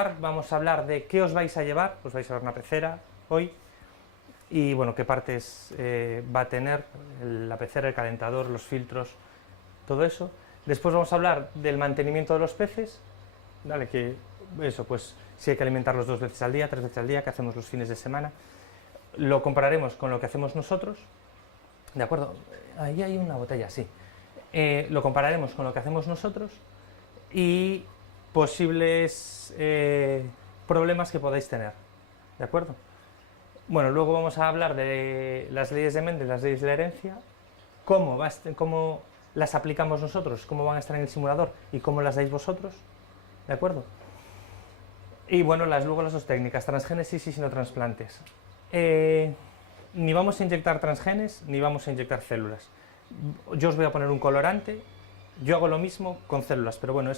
empezar vamos a hablar de qué os vais a llevar. Os vais a llevar una pecera hoy y bueno, qué partes va a tener la pecera, el calentador, los filtros, todo eso. Después vamos a hablar del mantenimiento de los peces, ¿vale? Que eso, pues si hay que alimentarlos 2 veces al día, 3 veces al día, que hacemos los fines de semana. Lo compararemos con lo que hacemos nosotros, ¿de acuerdo? Ahí hay una botella, sí. Lo compararemos con lo que hacemos nosotros y posibles problemas que podáis tener, ¿de acuerdo? Bueno, luego vamos a hablar de las leyes de Mendel, las leyes de la herencia, cómo las aplicamos nosotros, cómo van a estar en el simulador y cómo las dais vosotros, ¿de acuerdo? Y bueno, luego las dos técnicas, transgénesis y sinotrasplantes. Ni vamos a inyectar transgenes, ni vamos a inyectar células. Yo os voy a poner un colorante, yo hago lo mismo con células, pero bueno,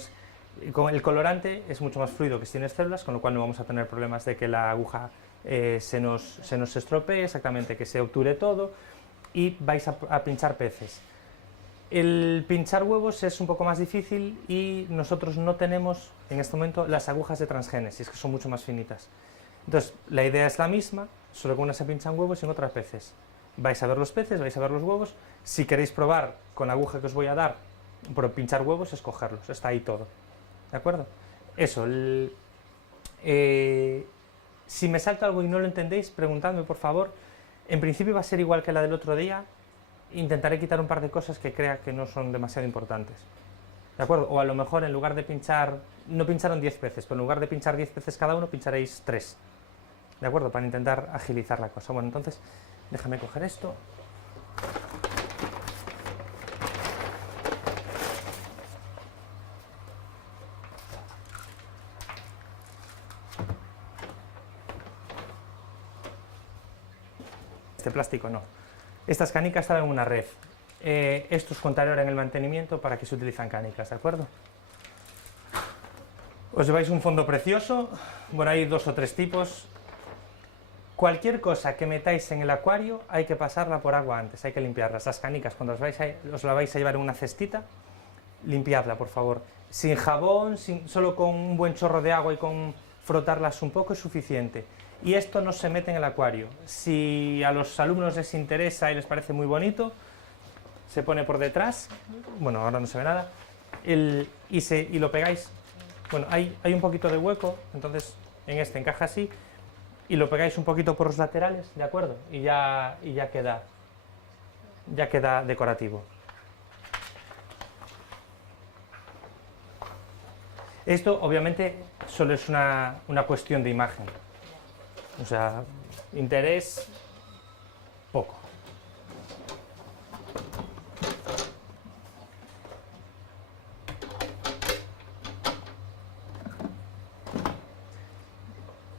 con el colorante es mucho más fluido que si tienes células, con lo cual no vamos a tener problemas de que la aguja se nos estropee, exactamente, que se obture todo, y vais a pinchar peces. El pinchar huevos es un poco más difícil y nosotros no tenemos en este momento las agujas de transgénesis, que son mucho más finitas. Entonces, la idea es la misma, solo que unas se pinchan huevos y en otras peces. Vais a ver los peces, vais a ver los huevos. Si queréis probar con la aguja que os voy a dar por pinchar huevos, escogerlos, está ahí todo. ¿De acuerdo? Eso, si me salta algo y no lo entendéis, preguntadme por favor. En principio va a ser igual que la del otro día. Intentaré quitar un par de cosas que crea que no son demasiado importantes. ¿De acuerdo? O a lo mejor en lugar de pinchar, no pincharon 10 peces, pero en lugar de pinchar 10 peces cada uno, pincharéis 3. ¿De acuerdo? Para intentar agilizar la cosa. Bueno, entonces, déjame coger esto. Este plástico no. Estas canicas estaban en una red. Esto os contaré ahora en el mantenimiento para qué se utilizan canicas, ¿de acuerdo? Os lleváis un fondo precioso. Bueno, hay 2 o 3 tipos. Cualquier cosa que metáis en el acuario hay que pasarla por agua antes, hay que limpiarlas. Las canicas, cuando os la vais a llevar en una cestita, limpiadla, por favor. Sin jabón, solo con un buen chorro de agua y con frotarlas un poco es suficiente. Y esto no se mete en el acuario. Si a los alumnos les interesa y les parece muy bonito, se pone por detrás, bueno, ahora no se ve nada, y lo pegáis. Bueno, hay un poquito de hueco, entonces en este encaja así, y lo pegáis un poquito por los laterales, ¿de acuerdo? Y ya queda decorativo. Esto obviamente solo es una cuestión de imagen, o sea, interés poco.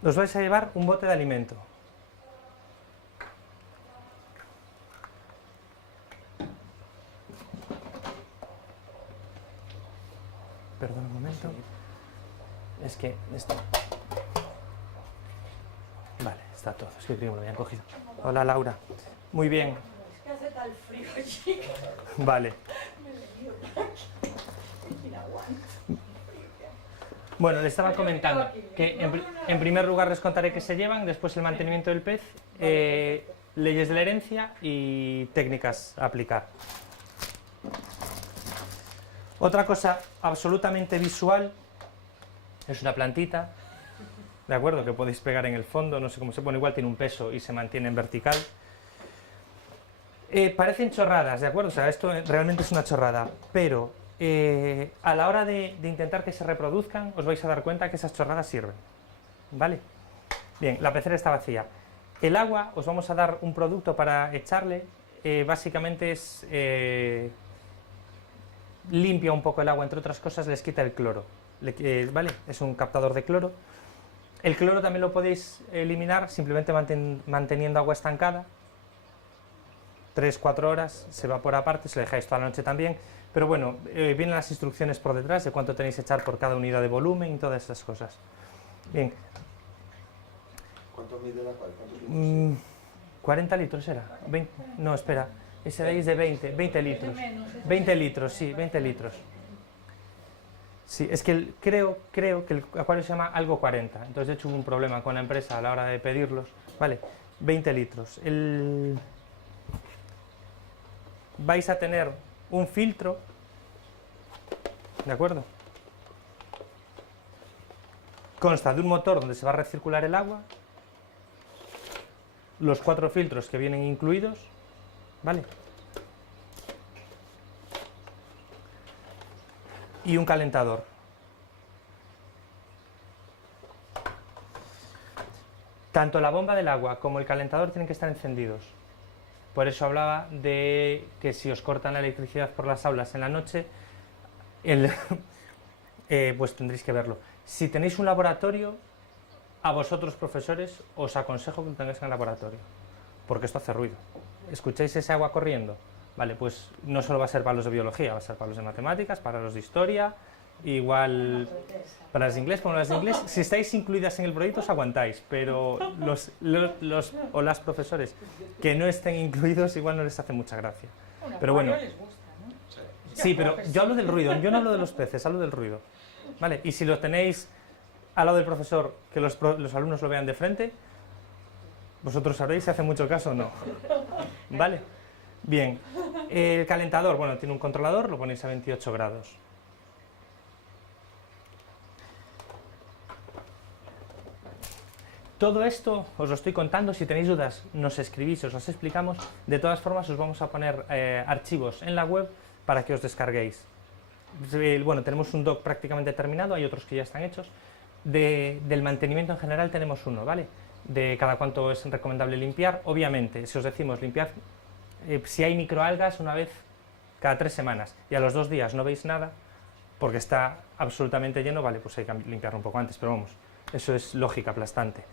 Os vais a llevar un bote de alimento. Perdón un momento. Es que esto... Vale, está todo. Es que creo que lo habían cogido. Hola, Laura. Muy bien. Es que hace tal frío, chica. Vale. Bueno, les estaba comentando que en primer lugar les contaré qué se llevan, después el mantenimiento del pez, leyes de la herencia y técnicas a aplicar. Otra cosa absolutamente visual es una plantita, ¿de acuerdo? Que podéis pegar en el fondo, no sé cómo se pone, igual tiene un peso y se mantiene en vertical. Parecen chorradas, ¿de acuerdo? O sea, esto realmente es una chorrada, pero a la hora de intentar que se reproduzcan, os vais a dar cuenta que esas chorradas sirven, ¿vale? Bien, la pecera está vacía. El agua, os vamos a dar un producto para echarle, básicamente es... limpia un poco el agua, entre otras cosas les quita el cloro, ¿vale? Es un captador de cloro. El cloro también lo podéis eliminar simplemente manteniendo agua estancada, 3-4 horas, se evapora aparte, se lo dejáis toda la noche también, pero bueno, vienen las instrucciones por detrás de cuánto tenéis que echar por cada unidad de volumen y todas esas cosas. Bien. ¿Cuánto mide la cual? ¿Cuántos litros? 40 litros era, 20, no, espera, ese de ahí es de 20 litros, 20 litros, sí, 20 litros. Sí, es que creo que el acuario se llama algo 40, entonces de hecho hubo un problema con la empresa a la hora de pedirlos. Vale, 20 litros. Vais a tener un filtro, ¿de acuerdo? Consta de un motor donde se va a recircular el agua, los 4 filtros que vienen incluidos, ¿vale? Y un calentador. Tanto la bomba del agua como el calentador tienen que estar encendidos. Por eso hablaba de que si os cortan la electricidad por las aulas en la noche, pues tendréis que verlo. Si tenéis un laboratorio, a vosotros profesores os aconsejo que lo tengáis en el laboratorio, porque esto hace ruido. ¿Escucháis ese agua corriendo? Vale, pues no solo va a ser para los de biología, va a ser para los de matemáticas, para los de historia, igual para las de inglés, como las de inglés. Si estáis incluidas en el proyecto os aguantáis, pero los o las profesores que no estén incluidos igual no les hace mucha gracia. Pero bueno, les gusta, ¿no? sí, pero yo hablo del ruido, yo no hablo de los peces, hablo del ruido. ¿Vale? Y si lo tenéis al lado del profesor, que los alumnos lo vean de frente, vosotros sabréis si hace mucho caso o no. ¿Vale? Bien, el calentador, bueno, tiene un controlador, lo ponéis a 28 grados. Todo esto os lo estoy contando, si tenéis dudas nos escribís, os las explicamos. De todas formas os vamos a poner archivos en la web para que os descarguéis. Bueno, tenemos un doc prácticamente terminado, hay otros que ya están hechos. Del mantenimiento en general tenemos uno, ¿vale? De cada cuánto es recomendable limpiar. Obviamente, si os decimos limpiar, si hay microalgas una vez cada 3 semanas y a los 2 días no veis nada, porque está absolutamente lleno, vale, pues hay que limpiarlo un poco antes, pero vamos, eso es lógica aplastante.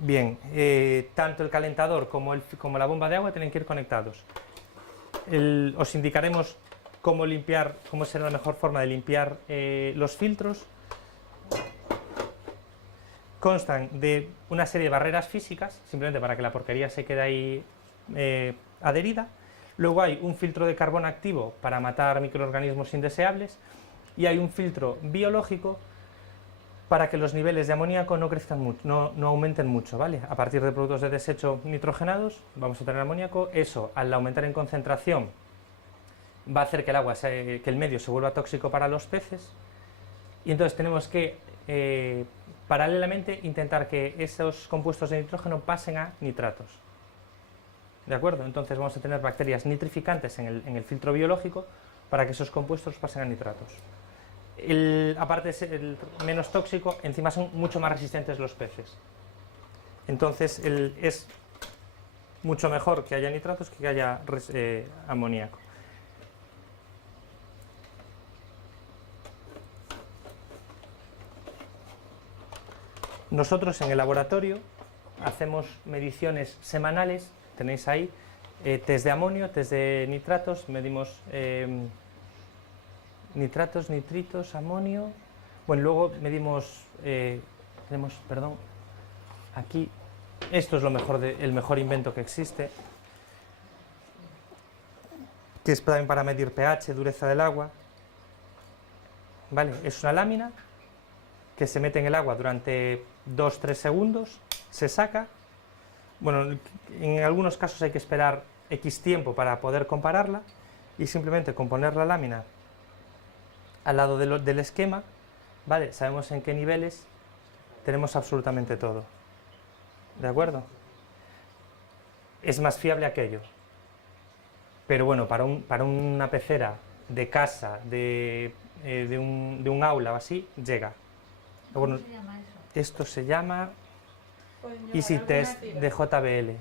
Bien, tanto el calentador como la bomba de agua tienen que ir conectados. Os indicaremos cómo será la mejor forma de limpiar los filtros. Constan de una serie de barreras físicas, simplemente para que la porquería se quede ahí adherida. Luego hay un filtro de carbón activo para matar microorganismos indeseables y hay un filtro biológico para que los niveles de amoníaco no crezcan mucho, no aumenten mucho, ¿vale? A partir de productos de desecho nitrogenados vamos a tener amoníaco. Eso, al aumentar en concentración, va a hacer que el medio se vuelva tóxico para los peces, y entonces tenemos que paralelamente intentar que esos compuestos de nitrógeno pasen a nitratos. ¿De acuerdo? Entonces vamos a tener bacterias nitrificantes en el filtro biológico para que esos compuestos pasen a nitratos. Aparte de ser el menos tóxico, encima son mucho más resistentes los peces. Entonces es mucho mejor que haya nitratos que haya amoníaco. Nosotros en el laboratorio hacemos mediciones semanales, tenéis ahí, test de amonio, test de nitratos, medimos nitratos, nitritos, amonio. Bueno, luego medimos, aquí, esto es el mejor invento que existe, que es también para medir pH, dureza del agua. Vale, es una lámina que se mete en el agua durante 2-3 segundos, se saca. Bueno, en algunos casos hay que esperar X tiempo para poder compararla, y simplemente con poner la lámina al lado del esquema, ¿vale? Sabemos en qué niveles tenemos absolutamente todo. ¿De acuerdo? Es más fiable aquello. Pero bueno, para una pecera de casa, de un aula o así, llega. Bueno, ¿Cómo se llama eso? esto se llama Pueden llevar Easy alguna Test tira. de JBL.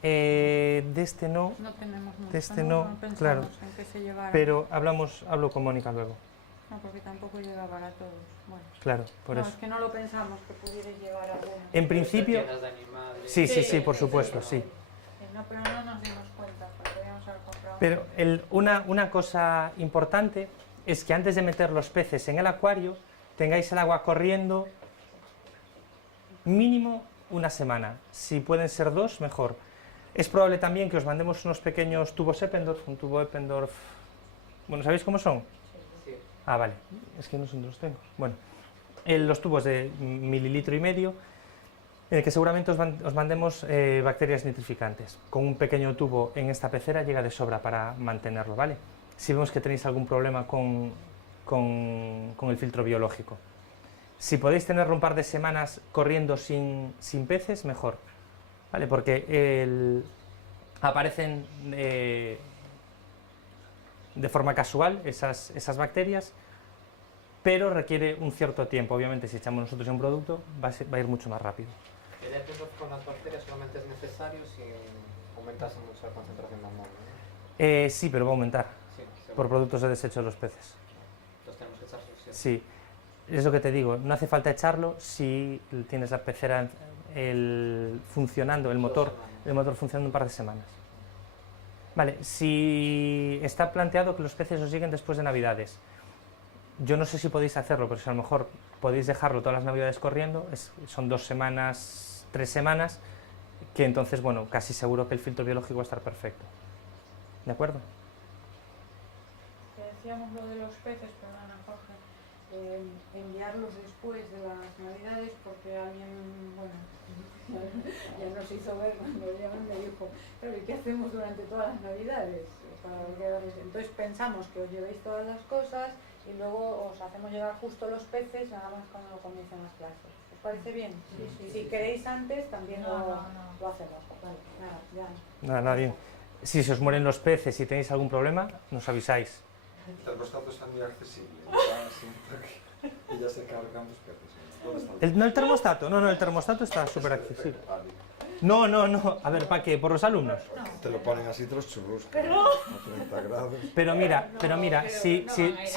De este no, No tenemos mucho, de este no, pensamos claro. en que se llevara. pero hablo con Mónica luego. No, porque tampoco llega para todos. Bueno, Claro, por no, eso. es que no lo pensamos que pudierais llevar alguna. En principio, Tiendas de animales. sí, por supuesto, sí. No, pero no nos dimos cuenta, porque podríamos haber comprado. Pero una cosa importante es que antes de meter los peces en el acuario, tengáis el agua corriendo mínimo una semana. Si pueden ser 2, mejor. Es probable también que os mandemos unos pequeños tubos Eppendorf, un tubo Eppendorf Bueno, ¿sabéis cómo son? Sí. Ah, vale, es que no sé dónde los tengo. Bueno, los tubos de 1,5 mililitros, en el que seguramente os mandemos bacterias nitrificantes. Con un pequeño tubo en esta pecera llega de sobra para mantenerlo, ¿vale? Si vemos que tenéis algún problema con el filtro biológico. Si podéis tenerlo un par de semanas corriendo sin peces, mejor, ¿vale? Porque aparecen de forma casual esas bacterias, pero requiere un cierto tiempo. Obviamente, si echamos nosotros un producto, va a ir mucho más rápido. El efecto con las bacterias solamente es necesario si aumentase mucho la concentración de amonio, ¿no? Sí, pero va a aumentar Sí, seguro. por productos de desecho de los peces. Entonces tenemos que echar suficiente. Sí, es lo que te digo, no hace falta echarlo si tienes la pecera funcionando, el motor funcionando un par de semanas. Vale, si está planteado que los peces os lleguen después de Navidades, yo no sé si podéis hacerlo, pero si a lo mejor podéis dejarlo todas las Navidades corriendo, son 2 semanas, 3 semanas, que entonces, bueno, casi seguro que el filtro biológico va a estar perfecto. ¿De acuerdo? Que decíamos lo de los peces, perdona Jorge, enviarlos después de las Navidades porque alguien, bueno, ya nos hizo ver cuando llaman, me dijo, pero ¿y qué hacemos durante todas las Navidades? Entonces pensamos que os llevéis todas las cosas y luego os hacemos llegar justo los peces nada más cuando comiencen las clases. ¿Os parece bien? Sí. Si queréis antes también No. lo hacemos. Vale, nada, ya. Nada, bien. Si se os mueren los peces y tenéis algún problema, nos avisáis. El termostato está muy accesible. Ya siempre que ya se cargan los peces. ¿Dónde está El termostato, no, el termostato está súper accesible. No, a ver, ¿para qué? ¿Por los alumnos? Te lo ponen así, te los churruscas. Pero- A 30 grados. Pero mira, si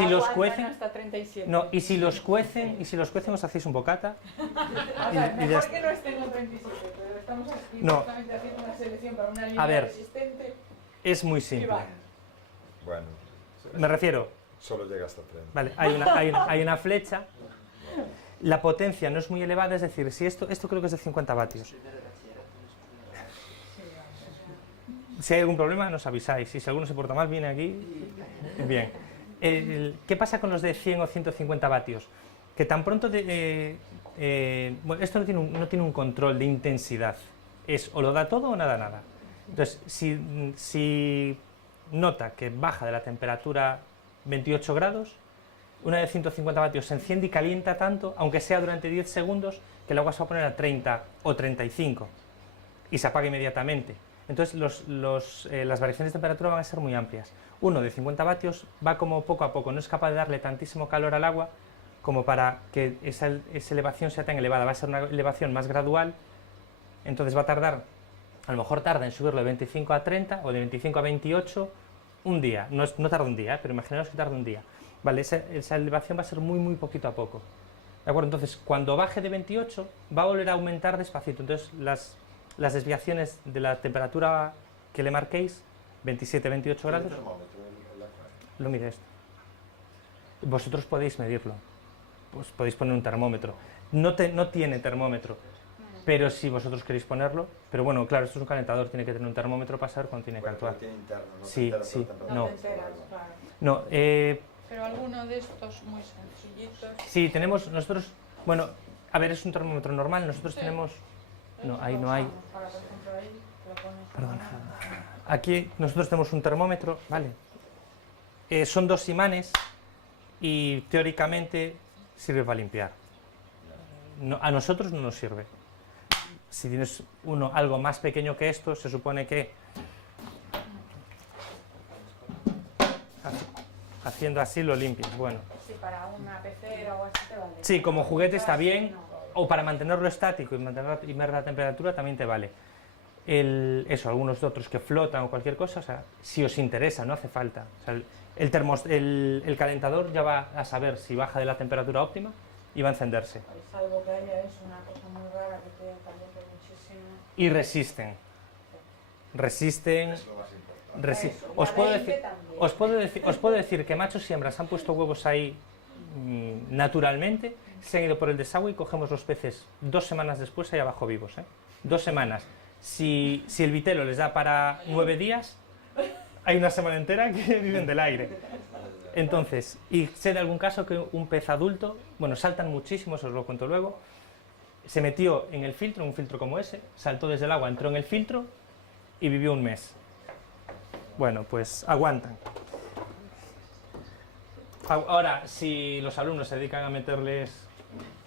los cuecen, hasta 37. no, y si los cuecen os hacéis un bocata. O sea, y ya mejor está. que no estén a 37, pero estamos aquí No. justamente haciendo una selección para una línea A ver. resistente Es muy y simple. va. Bueno, Me refiero, solo llega hasta 30. vale, hay una flecha. La potencia no es muy elevada, es decir, si esto creo que es de 50 vatios. Si hay algún problema, nos avisáis. Y si alguno se porta mal, viene aquí. Bien. ¿Qué pasa con los de 100 o 150 vatios? Que tan pronto bueno, esto no tiene un control de intensidad. Es o lo da todo o nada. Entonces, si nota que baja de la temperatura 28 grados, una de 150 vatios se enciende y calienta tanto, aunque sea durante 10 segundos, que el agua se va a poner a 30 o 35 y se apaga inmediatamente. Entonces las variaciones de temperatura van a ser muy amplias. Uno de 50 vatios va como poco a poco, no es capaz de darle tantísimo calor al agua como para que esa elevación sea tan elevada. Va a ser una elevación más gradual, entonces va a tardar, a lo mejor tarda en subirlo de 25 a 30 o de 25 a 28 un día. No tarda un día, pero imaginaos que tarda un día. Vale, esa elevación va a ser muy poquito a poco. ¿De acuerdo? Entonces, cuando baje de 28, va a volver a aumentar despacito. Entonces, las desviaciones de la temperatura que le marquéis, 27, 28 grados, ¿Tiene termómetro el acuario? lo mire esto. Vosotros podéis medirlo. Pues podéis poner un termómetro. No tiene termómetro, pero si vosotros queréis ponerlo, pero bueno, claro, esto es un calentador, tiene que tener un termómetro para saber cuándo tiene que Bueno, pero actuar. tiene interno, no Sí, te enteras sí, de la temperatura. no. te enteras, claro. No, Pero alguno de estos muy sencillitos. sí, tenemos nosotros, bueno, a ver, es un termómetro normal, nosotros Sí. tenemos, no, ahí Lo no hay, usamos para, por ejemplo, ahí lo pones en perdón, la- aquí nosotros tenemos un termómetro, ¿vale? Son 2 imanes y teóricamente sirve para limpiar. A nosotros no nos sirve. Si tienes uno algo más pequeño que esto, se supone que haciendo así lo limpias. Bueno, Sí, para una pecera o así te vale. sí, como juguete está bien, No. o para mantenerlo estático y mantener la temperatura también te vale. Algunos de otros que flotan o cualquier cosa, o sea, si os interesa, no hace falta. O sea, el calentador ya va a saber si baja de la temperatura óptima y va a encenderse. Salvo que haya eso, una cosa muy rara que te caliente muchísimo. Y resisten. Resisten. Es lo más importante. Eso, Os la puedo leche decir, también. os puedo decir que machos y hembras han puesto huevos ahí naturalmente, se han ido por el desagüe y cogemos los peces 2 semanas después ahí abajo vivos. 2 semanas. Si el vitelo les da para 9 días, hay una semana entera que viven del aire. Entonces, y sé de algún caso que un pez adulto, bueno, saltan muchísimo, os lo cuento luego, se metió en el filtro, un filtro como ese, saltó desde el agua, entró en el filtro y vivió un mes. Bueno, pues aguantan. Ahora, si los alumnos se dedican a meterles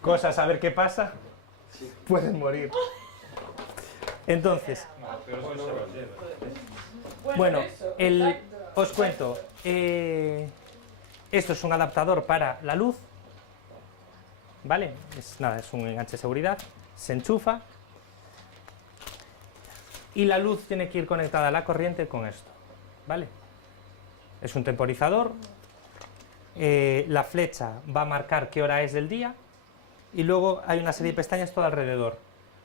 cosas a ver qué pasa, pueden morir. Entonces, bueno, os cuento, esto es un adaptador para la luz, ¿vale? Es un enganche de seguridad, se enchufa y la luz tiene que ir conectada a la corriente con esto, ¿vale? Es un temporizador, la flecha va a marcar qué hora es del día y luego hay una serie de pestañas todo alrededor,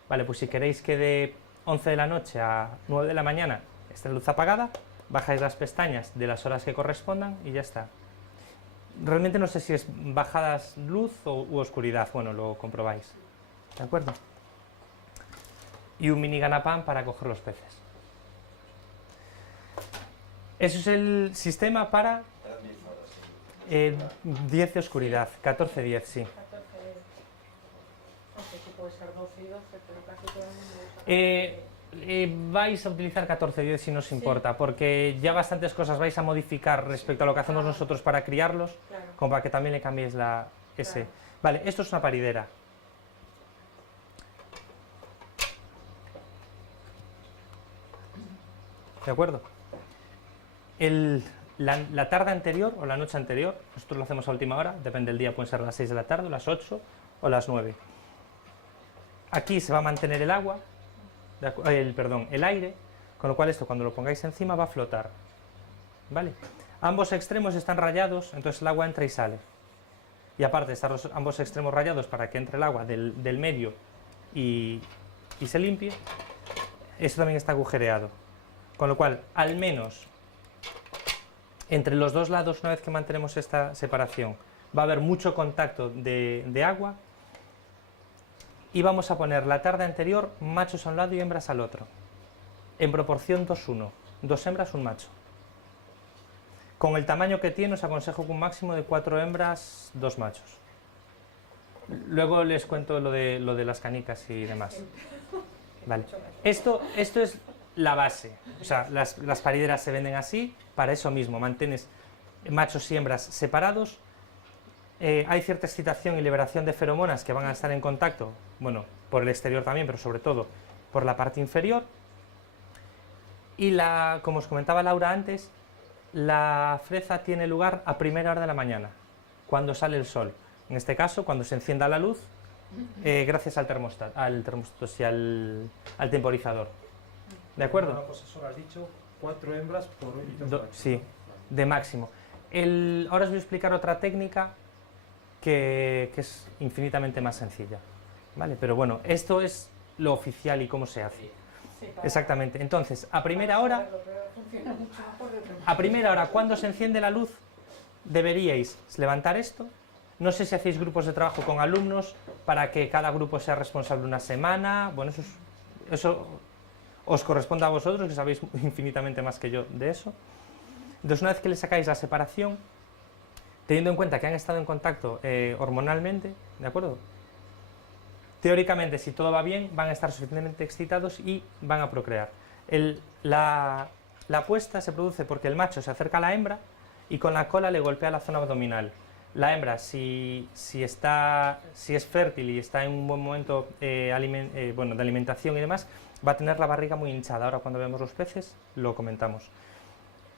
¿vale? Pues si queréis que de 11 de la noche a 9 de la mañana esté la luz apagada, bajáis las pestañas de las horas que correspondan y ya está. Realmente no sé si es bajadas luz u oscuridad, bueno, lo comprobáis, ¿de acuerdo? Y un mini ganapán para coger los peces. Eso es el sistema para 10 de oscuridad, 14-10, sí. 14 no sé si puede ser 12 y 12, pero casi todo el mundo usa. Vais a utilizar 14-10 si no os importa, porque ya bastantes cosas vais a modificar respecto a lo que hacemos nosotros para criarlos, Claro. como para que también le cambiéis ese. Claro. Vale, esto es una paridera. ¿De acuerdo? La tarde anterior o la noche anterior, nosotros lo hacemos a última hora, depende del día, pueden ser las 6 de la tarde, las 8 o las 9. Aquí se va a mantener el agua, el aire, con lo cual esto cuando lo pongáis encima va a flotar, ¿vale? Ambos extremos están rayados, entonces el agua entra y sale. Y aparte de estar ambos extremos rayados para que entre el agua del medio y se limpie, esto también está agujereado. Con lo cual, al menos entre los dos lados, una vez que mantenemos esta separación, va a haber mucho contacto de agua. Y vamos a poner la tarde anterior machos a un lado y hembras al otro, en proporción 2-1, 2 hembras, un macho. Con el tamaño que tiene os aconsejo que un máximo de 4 hembras, 2 machos. Luego les cuento lo de las canicas y demás. Vale. Esto es la base, o sea, las parideras se venden así, para eso mismo, mantienes machos y hembras separados. Hay cierta excitación y liberación de feromonas que van a estar en contacto, bueno, por el exterior también, pero sobre todo por la parte inferior. Y como os comentaba Laura antes, la freza tiene lugar a primera hora de la mañana, cuando sale el sol. En este caso, cuando se encienda la luz, gracias al termostato, sí, al temporizador. ¿De acuerdo? Una cosa solo has dicho, 4 hembras por 8 machos. Sí, de máximo. Ahora os voy a explicar otra técnica que es infinitamente más sencilla, ¿vale? Pero bueno, esto es lo oficial y cómo se hace. Sí, para- Exactamente. Entonces, a primera para hora, saberlo, pero funciona mucho mejor de otra manera. cuando se enciende la luz, deberíais levantar esto. No sé si hacéis grupos de trabajo con alumnos para que cada grupo sea responsable una semana. Bueno, eso os corresponde a vosotros, que sabéis infinitamente más que yo de eso. Entonces, una vez que le sacáis la separación, teniendo en cuenta que han estado en contacto hormonalmente, ¿de acuerdo? Teóricamente, si todo va bien, van a estar suficientemente excitados y van a procrear. La puesta se produce porque el macho se acerca a la hembra y con la cola le golpea la zona abdominal. La hembra, si es fértil y está en un buen momento de alimentación y demás, va a tener la barriga muy hinchada. Ahora cuando vemos los peces lo comentamos.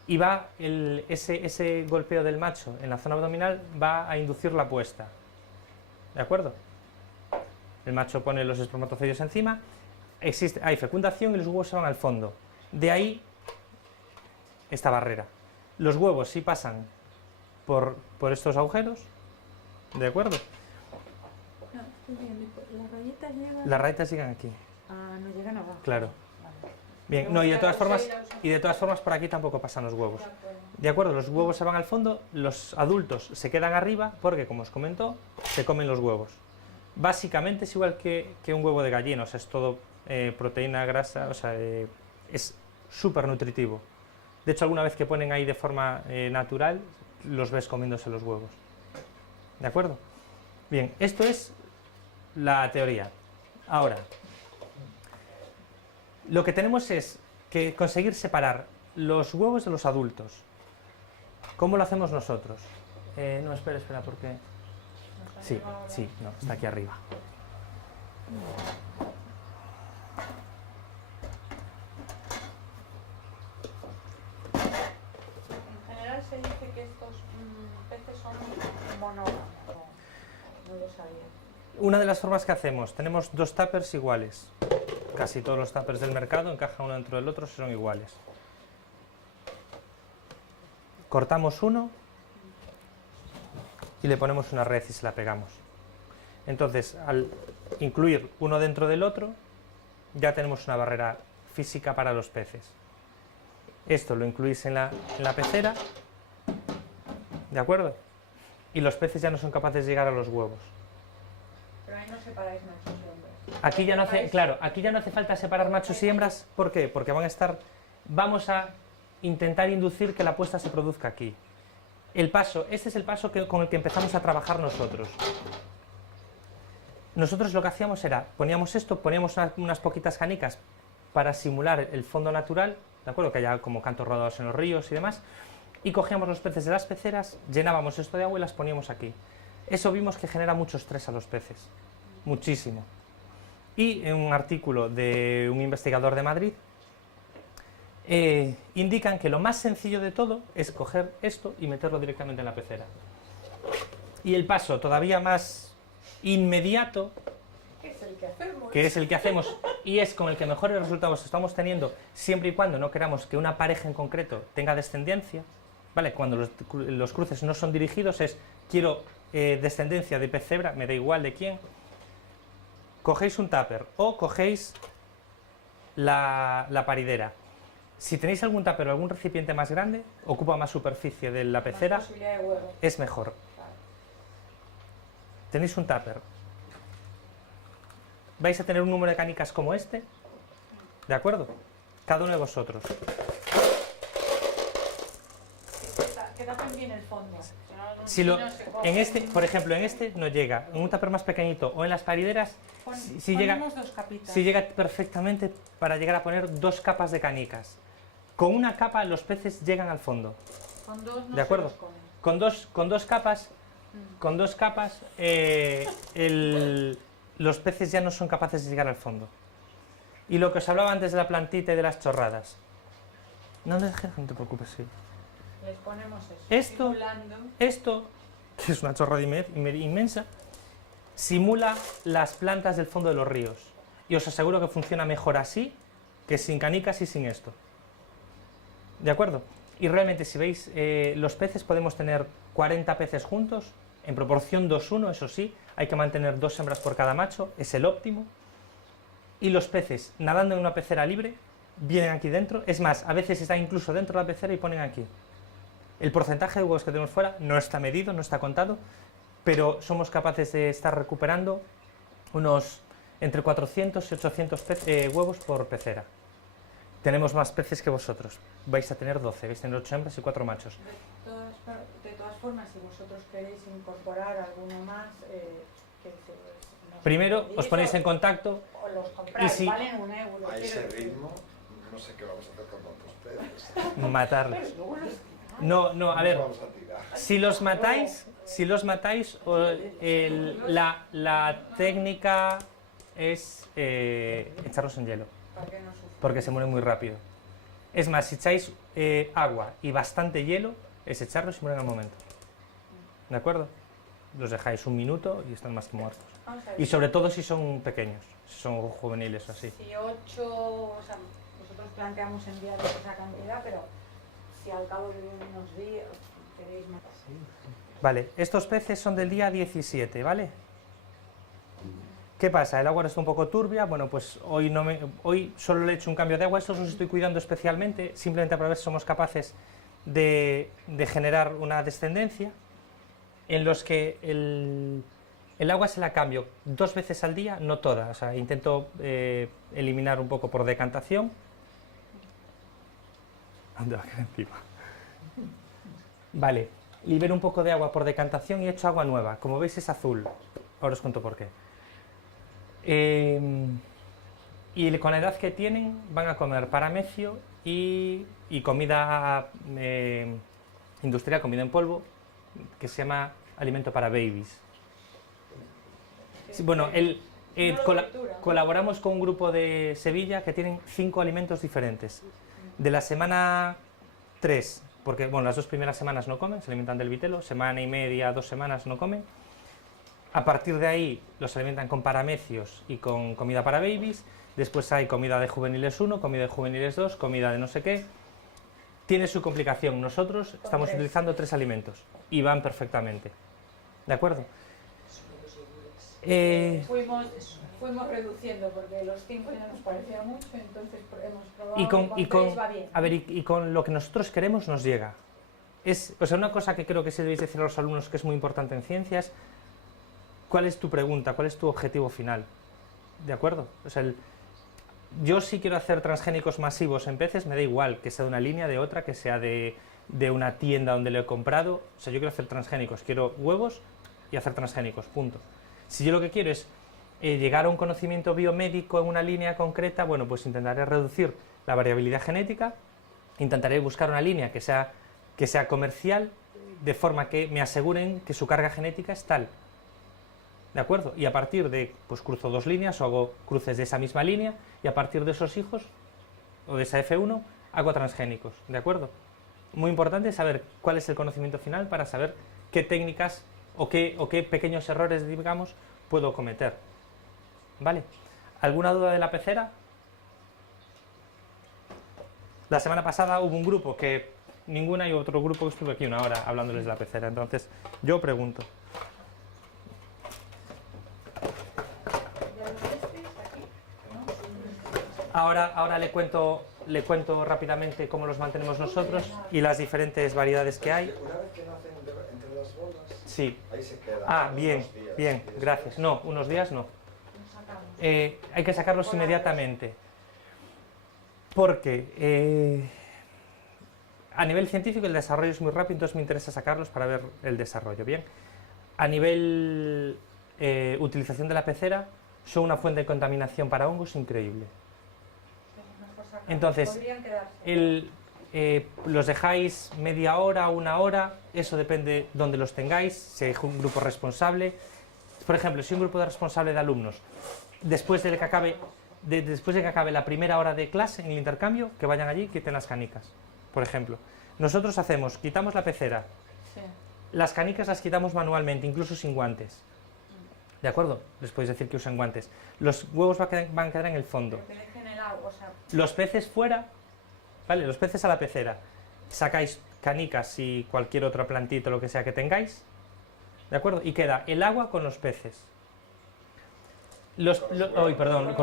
Y ese golpeo del macho en la zona abdominal va a inducir la puesta. ¿De acuerdo? El macho pone los espermatozoides encima, hay fecundación y los huevos se van al fondo. De ahí esta barrera. Los huevos sí pasan por estos agujeros, ¿de acuerdo? No, estoy viendo, las rayitas llegan... Las rayitas llegan aquí, Ah, no llegan abajo. claro. Vale. Bien, Pero no, y bueno, de todas formas por aquí tampoco pasan los huevos. De acuerdo. De acuerdo, los huevos se van al fondo, los adultos se quedan arriba porque, como os comentó, se comen los huevos. Básicamente es igual que un huevo de gallina, o sea, es todo proteína, grasa, o sea, es súper nutritivo. De hecho, alguna vez que ponen ahí de forma natural, los ves comiéndose los huevos. ¿De acuerdo? Bien, esto es la teoría. Ahora, lo que tenemos es que conseguir separar los huevos de los adultos. ¿Cómo lo hacemos nosotros? No, espera, porque... Sí, no, está aquí arriba. En general se dice que estos peces son monógamos, no lo sabía. Una de las formas que hacemos, tenemos dos tuppers iguales. Casi todos los tuppers del mercado encajan uno dentro del otro si son iguales. Cortamos uno y le ponemos una red y se la pegamos. Entonces, al incluir uno dentro del otro, ya tenemos una barrera física para los peces. Esto lo incluís en la pecera, ¿de acuerdo? Y los peces ya no son capaces de llegar a los huevos. Pero ahí no separáis machos y hembras. Aquí ya no hace, claro, aquí ya no hace falta separar machos y hembras. ¿Por qué? Porque vamos a intentar inducir que la puesta se produzca aquí. Este es el paso con el que empezamos a trabajar nosotros. Nosotros lo que hacíamos era, poníamos unas poquitas canicas para simular el fondo natural, ¿de acuerdo? Que haya como cantos rodados en los ríos y demás, y cogíamos los peces de las peceras, llenábamos esto de agua y las poníamos aquí. Eso vimos que genera mucho estrés a los peces, muchísimo. Y en un artículo de un investigador de Madrid, indican que lo más sencillo de todo es coger esto y meterlo directamente en la pecera. Y el paso todavía más inmediato, ¿Qué es el que hacemos? que es el que hacemos y es con el que mejores resultados estamos teniendo, siempre y cuando no queramos que una pareja en concreto tenga descendencia, ¿vale? Cuando los cruces no son dirigidos, quiero descendencia de pez cebra, me da igual de quién. Cogéis un tupper o cogéis la paridera. Si tenéis algún tupper o algún recipiente más grande, ocupa más superficie de la pecera, Más posibilidad de huevo. es mejor. Claro. Tenéis un tupper. Vais a tener un número de canicas como este, ¿de acuerdo? Cada uno de vosotros. Que tapen bien el fondo. Por ejemplo, en este no llega. En un tupper más pequeñito o en las parideras, si llega, Ponemos dos capitas. si llega perfectamente para llegar a poner 2 capas de canicas. Con una capa los peces llegan al fondo. Con dos no ¿De acuerdo? se los comen. Con dos capas, los peces ya no son capaces de llegar al fondo. Y lo que os hablaba antes de la plantita y de las chorradas. No te preocupes, sí. Les ponemos eso. Esto, Simulando. que es una chorrada inmensa, simula las plantas del fondo de los ríos. Y os aseguro que funciona mejor así que sin canicas y sin esto. ¿De acuerdo? Y realmente, si veis, los peces podemos tener 40 peces juntos, en proporción 2-1, eso sí, hay que mantener 2 hembras por cada macho, es el óptimo. Y los peces, nadando en una pecera libre, vienen aquí dentro. Es más, a veces están incluso dentro de la pecera y ponen aquí. El porcentaje de huevos que tenemos fuera no está medido, no está contado, pero somos capaces de estar recuperando unos entre 400 y 800 huevos por pecera. Tenemos más peces que vosotros. Vais a tener 12, vais a tener 8 hembras y 4 machos. De todas formas, si vosotros queréis incorporar alguno más, primero os ponéis en contacto. O los compráis, y si, valen €1. A ese ritmo, no sé qué vamos a hacer con tantos peces. matarlos. Pero luego los... No, a ver, Vamos a tirar. si los matáis, la técnica es echarlos en hielo, ¿Para qué no sufren? porque se mueren muy rápido. Es más, si echáis agua y bastante hielo, es echarlos y mueren al momento. ¿De acuerdo? Los dejáis 1 minuto y están más que muertos. Vamos a ver. Y sobre todo si son pequeños, si son juveniles o así. Si 8, o sea, nosotros planteamos enviar esa cantidad, pero si al cabo de unos días queréis más. Vale, estos peces son del día 17, ¿vale? ¿Qué pasa? El agua está un poco turbia, bueno, pues hoy solo le he hecho un cambio de agua, estos los estoy cuidando especialmente, simplemente para ver si somos capaces de generar una descendencia, en los que el agua se la cambio 2 veces al día, no toda, o sea, intento eliminar un poco por decantación. ¿Dónde va a quedar encima? Vale, libero un poco de agua por decantación y echo agua nueva. Como veis es azul. Ahora os cuento por qué. Y con la edad que tienen van a comer paramecio y comida industrial, comida en polvo, que se llama alimento para babies. Sí, bueno, colaboramos con un grupo de Sevilla que tienen 5 alimentos diferentes. De la semana 3, porque bueno, las 2 primeras semanas no comen, se alimentan del vitelo, semana y media, 2 semanas no comen. A partir de ahí los alimentan con paramecios y con comida para babies. Después hay comida de juveniles 1, comida de juveniles 2, comida de no sé qué. Tiene su complicación. Nosotros estamos utilizando 3 alimentos y van perfectamente. ¿De acuerdo? Fuimos reduciendo porque los 5 ya nos parecía mucho, entonces hemos probado y con 3 va bien. A ver, y con lo que nosotros queremos nos llega. O sea, una cosa que creo que sí debéis decir a los alumnos que es muy importante en ciencias, ¿cuál es tu pregunta? ¿Cuál es tu objetivo final? ¿De acuerdo? O sea, yo sí quiero hacer transgénicos masivos en peces, me da igual que sea de una línea, de otra, que sea de una tienda donde lo he comprado. O sea, yo quiero hacer transgénicos, quiero huevos y hacer transgénicos, punto. Si yo lo que quiero es llegar a un conocimiento biomédico en una línea concreta, bueno, pues intentaré reducir la variabilidad genética, intentaré buscar una línea que sea comercial, de forma que me aseguren que su carga genética es tal. ¿De acuerdo? Y a partir de, pues cruzo 2 líneas o hago cruces de esa misma línea y a partir de esos hijos, o de esa F1, hago transgénicos. ¿De acuerdo? Muy importante saber cuál es el conocimiento final para saber qué técnicas o qué pequeños errores, digamos, puedo cometer. ¿Vale? ¿Alguna duda de la pecera? La semana pasada hubo un grupo que ninguna y otro grupo que estuve aquí 1 hora hablándoles de la pecera. Entonces, yo pregunto. Ahora le cuento rápidamente cómo los mantenemos nosotros y las diferentes variedades que hay. Una vez que nacen entre las bolas, sí. Ahí se quedan. Ah, bien, bien, gracias. No, unos días no. Hay que sacarlos inmediatamente. Porque a nivel científico el desarrollo es muy rápido, entonces me interesa sacarlos para ver el desarrollo. Bien. A nivel utilización de la pecera, son una fuente de contaminación para hongos increíble. Entonces, los dejáis media hora, 1 hora, eso depende donde los tengáis, si hay un grupo responsable. Por ejemplo, si un grupo de responsable de alumnos, después de que acabe la primera hora de clase en el intercambio, que vayan allí y quiten las canicas, por ejemplo. Nosotros quitamos la pecera, sí. Las canicas las quitamos manualmente, incluso sin guantes. ¿De acuerdo? Les podéis decir que usen guantes. Los huevos van a quedar en el fondo. Los peces fuera, ¿vale? Los peces a la pecera. Sacáis canicas y cualquier otra plantita o lo que sea que tengáis, ¿de acuerdo? Y queda el agua con los peces. Con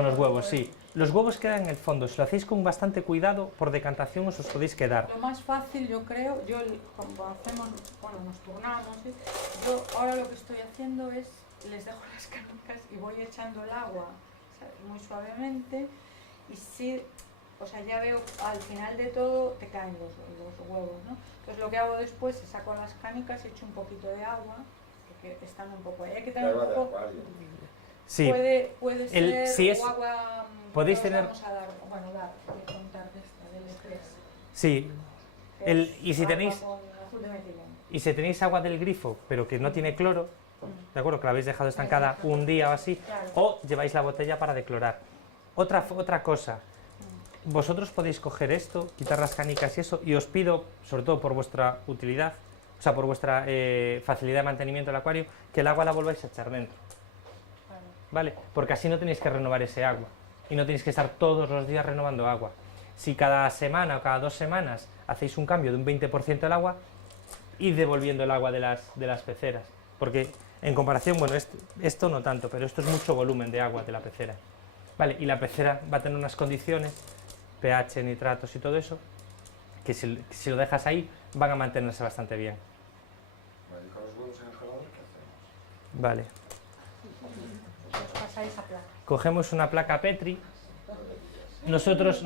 los huevos, sí. Los huevos quedan en el fondo. Si lo hacéis con bastante cuidado, por decantación os podéis quedar. Lo más fácil, yo creo, cuando hacemos, bueno, nos turnamos, yo ahora lo que estoy haciendo es, les dejo las canicas y voy echando el agua, ¿sabes? Muy suavemente, y sí, o sea, ya veo al final de todo te caen los huevos, ¿no? Entonces lo que hago después es saco las canicas, echo un poquito de agua, porque están un poco ahí. Hay que tener un poco... Sí. Puede ser si es, agua... Podéis tener... Vamos a dar, bueno, voy a contar de esta, del estrés. Sí. Y si tenéis agua del grifo, pero que no tiene cloro, ¿de acuerdo? Que la habéis dejado estancada un día o así, claro. O lleváis la botella para declorar. Otra cosa, vosotros podéis coger esto, quitar las canicas y eso, y os pido, sobre todo por vuestra utilidad, o sea, por vuestra facilidad de mantenimiento del acuario, que el agua la volváis a echar dentro. ¿Vale? Porque así no tenéis que renovar ese agua y no tenéis que estar todos los días renovando agua. Si cada semana o cada 2 semanas hacéis un cambio de un 20% del agua, id devolviendo el agua de las peceras, porque en comparación, bueno, esto no tanto, pero esto es mucho volumen de agua de la pecera. Vale, y la pecera va a tener unas condiciones, pH, nitratos y todo eso, que si lo dejas ahí van a mantenerse bastante bien. Vale, ¿y con los huevos en el colador qué hacemos? Vale. Pasáis a placa. Cogemos una placa Petri. Nosotros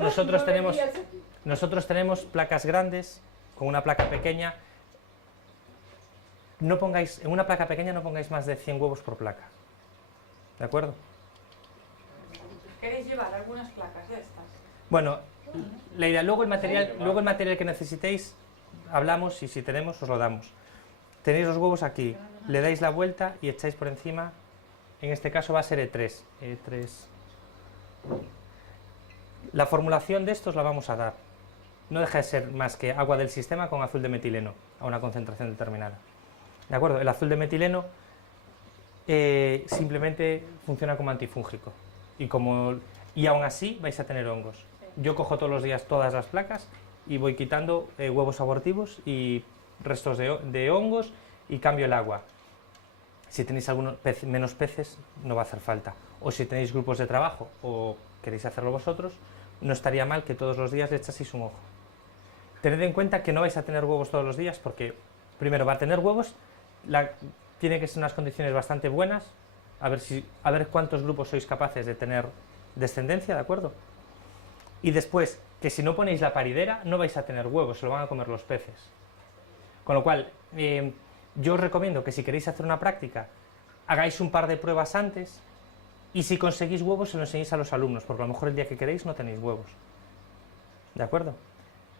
tenemos placas grandes con una placa pequeña. no pongáis, en una placa pequeña no pongáis más de 100 huevos por placa. ¿De acuerdo? ¿Queréis llevar algunas placas de estas? Bueno, la idea, luego el material que necesitéis, hablamos y si tenemos, os lo damos. Tenéis los huevos aquí, le dais la vuelta y echáis por encima, en este caso va a ser E3. La formulación de estos la vamos a dar. No deja de ser más que agua del sistema con azul de metileno a una concentración determinada. ¿De acuerdo? El azul de metileno simplemente funciona como antifúngico y aún así vais a tener hongos. Yo cojo todos los días todas las placas y voy quitando huevos abortivos y restos de hongos y cambio el agua. Si tenéis menos peces no va a hacer falta, o si tenéis grupos de trabajo o queréis hacerlo vosotros, no estaría mal que todos los días le echaseis un ojo. Tened en cuenta que no vais a tener huevos todos los días porque primero va a tener huevos, tiene que ser unas condiciones bastante buenas, a ver cuántos grupos sois capaces de tener descendencia, ¿de acuerdo? Y después, que si no ponéis la paridera, no vais a tener huevos, se lo van a comer los peces. Con lo cual, yo os recomiendo que si queréis hacer una práctica, hagáis un par de pruebas antes y si conseguís huevos, se lo enseñéis a los alumnos, porque a lo mejor el día que queréis no tenéis huevos. ¿De acuerdo?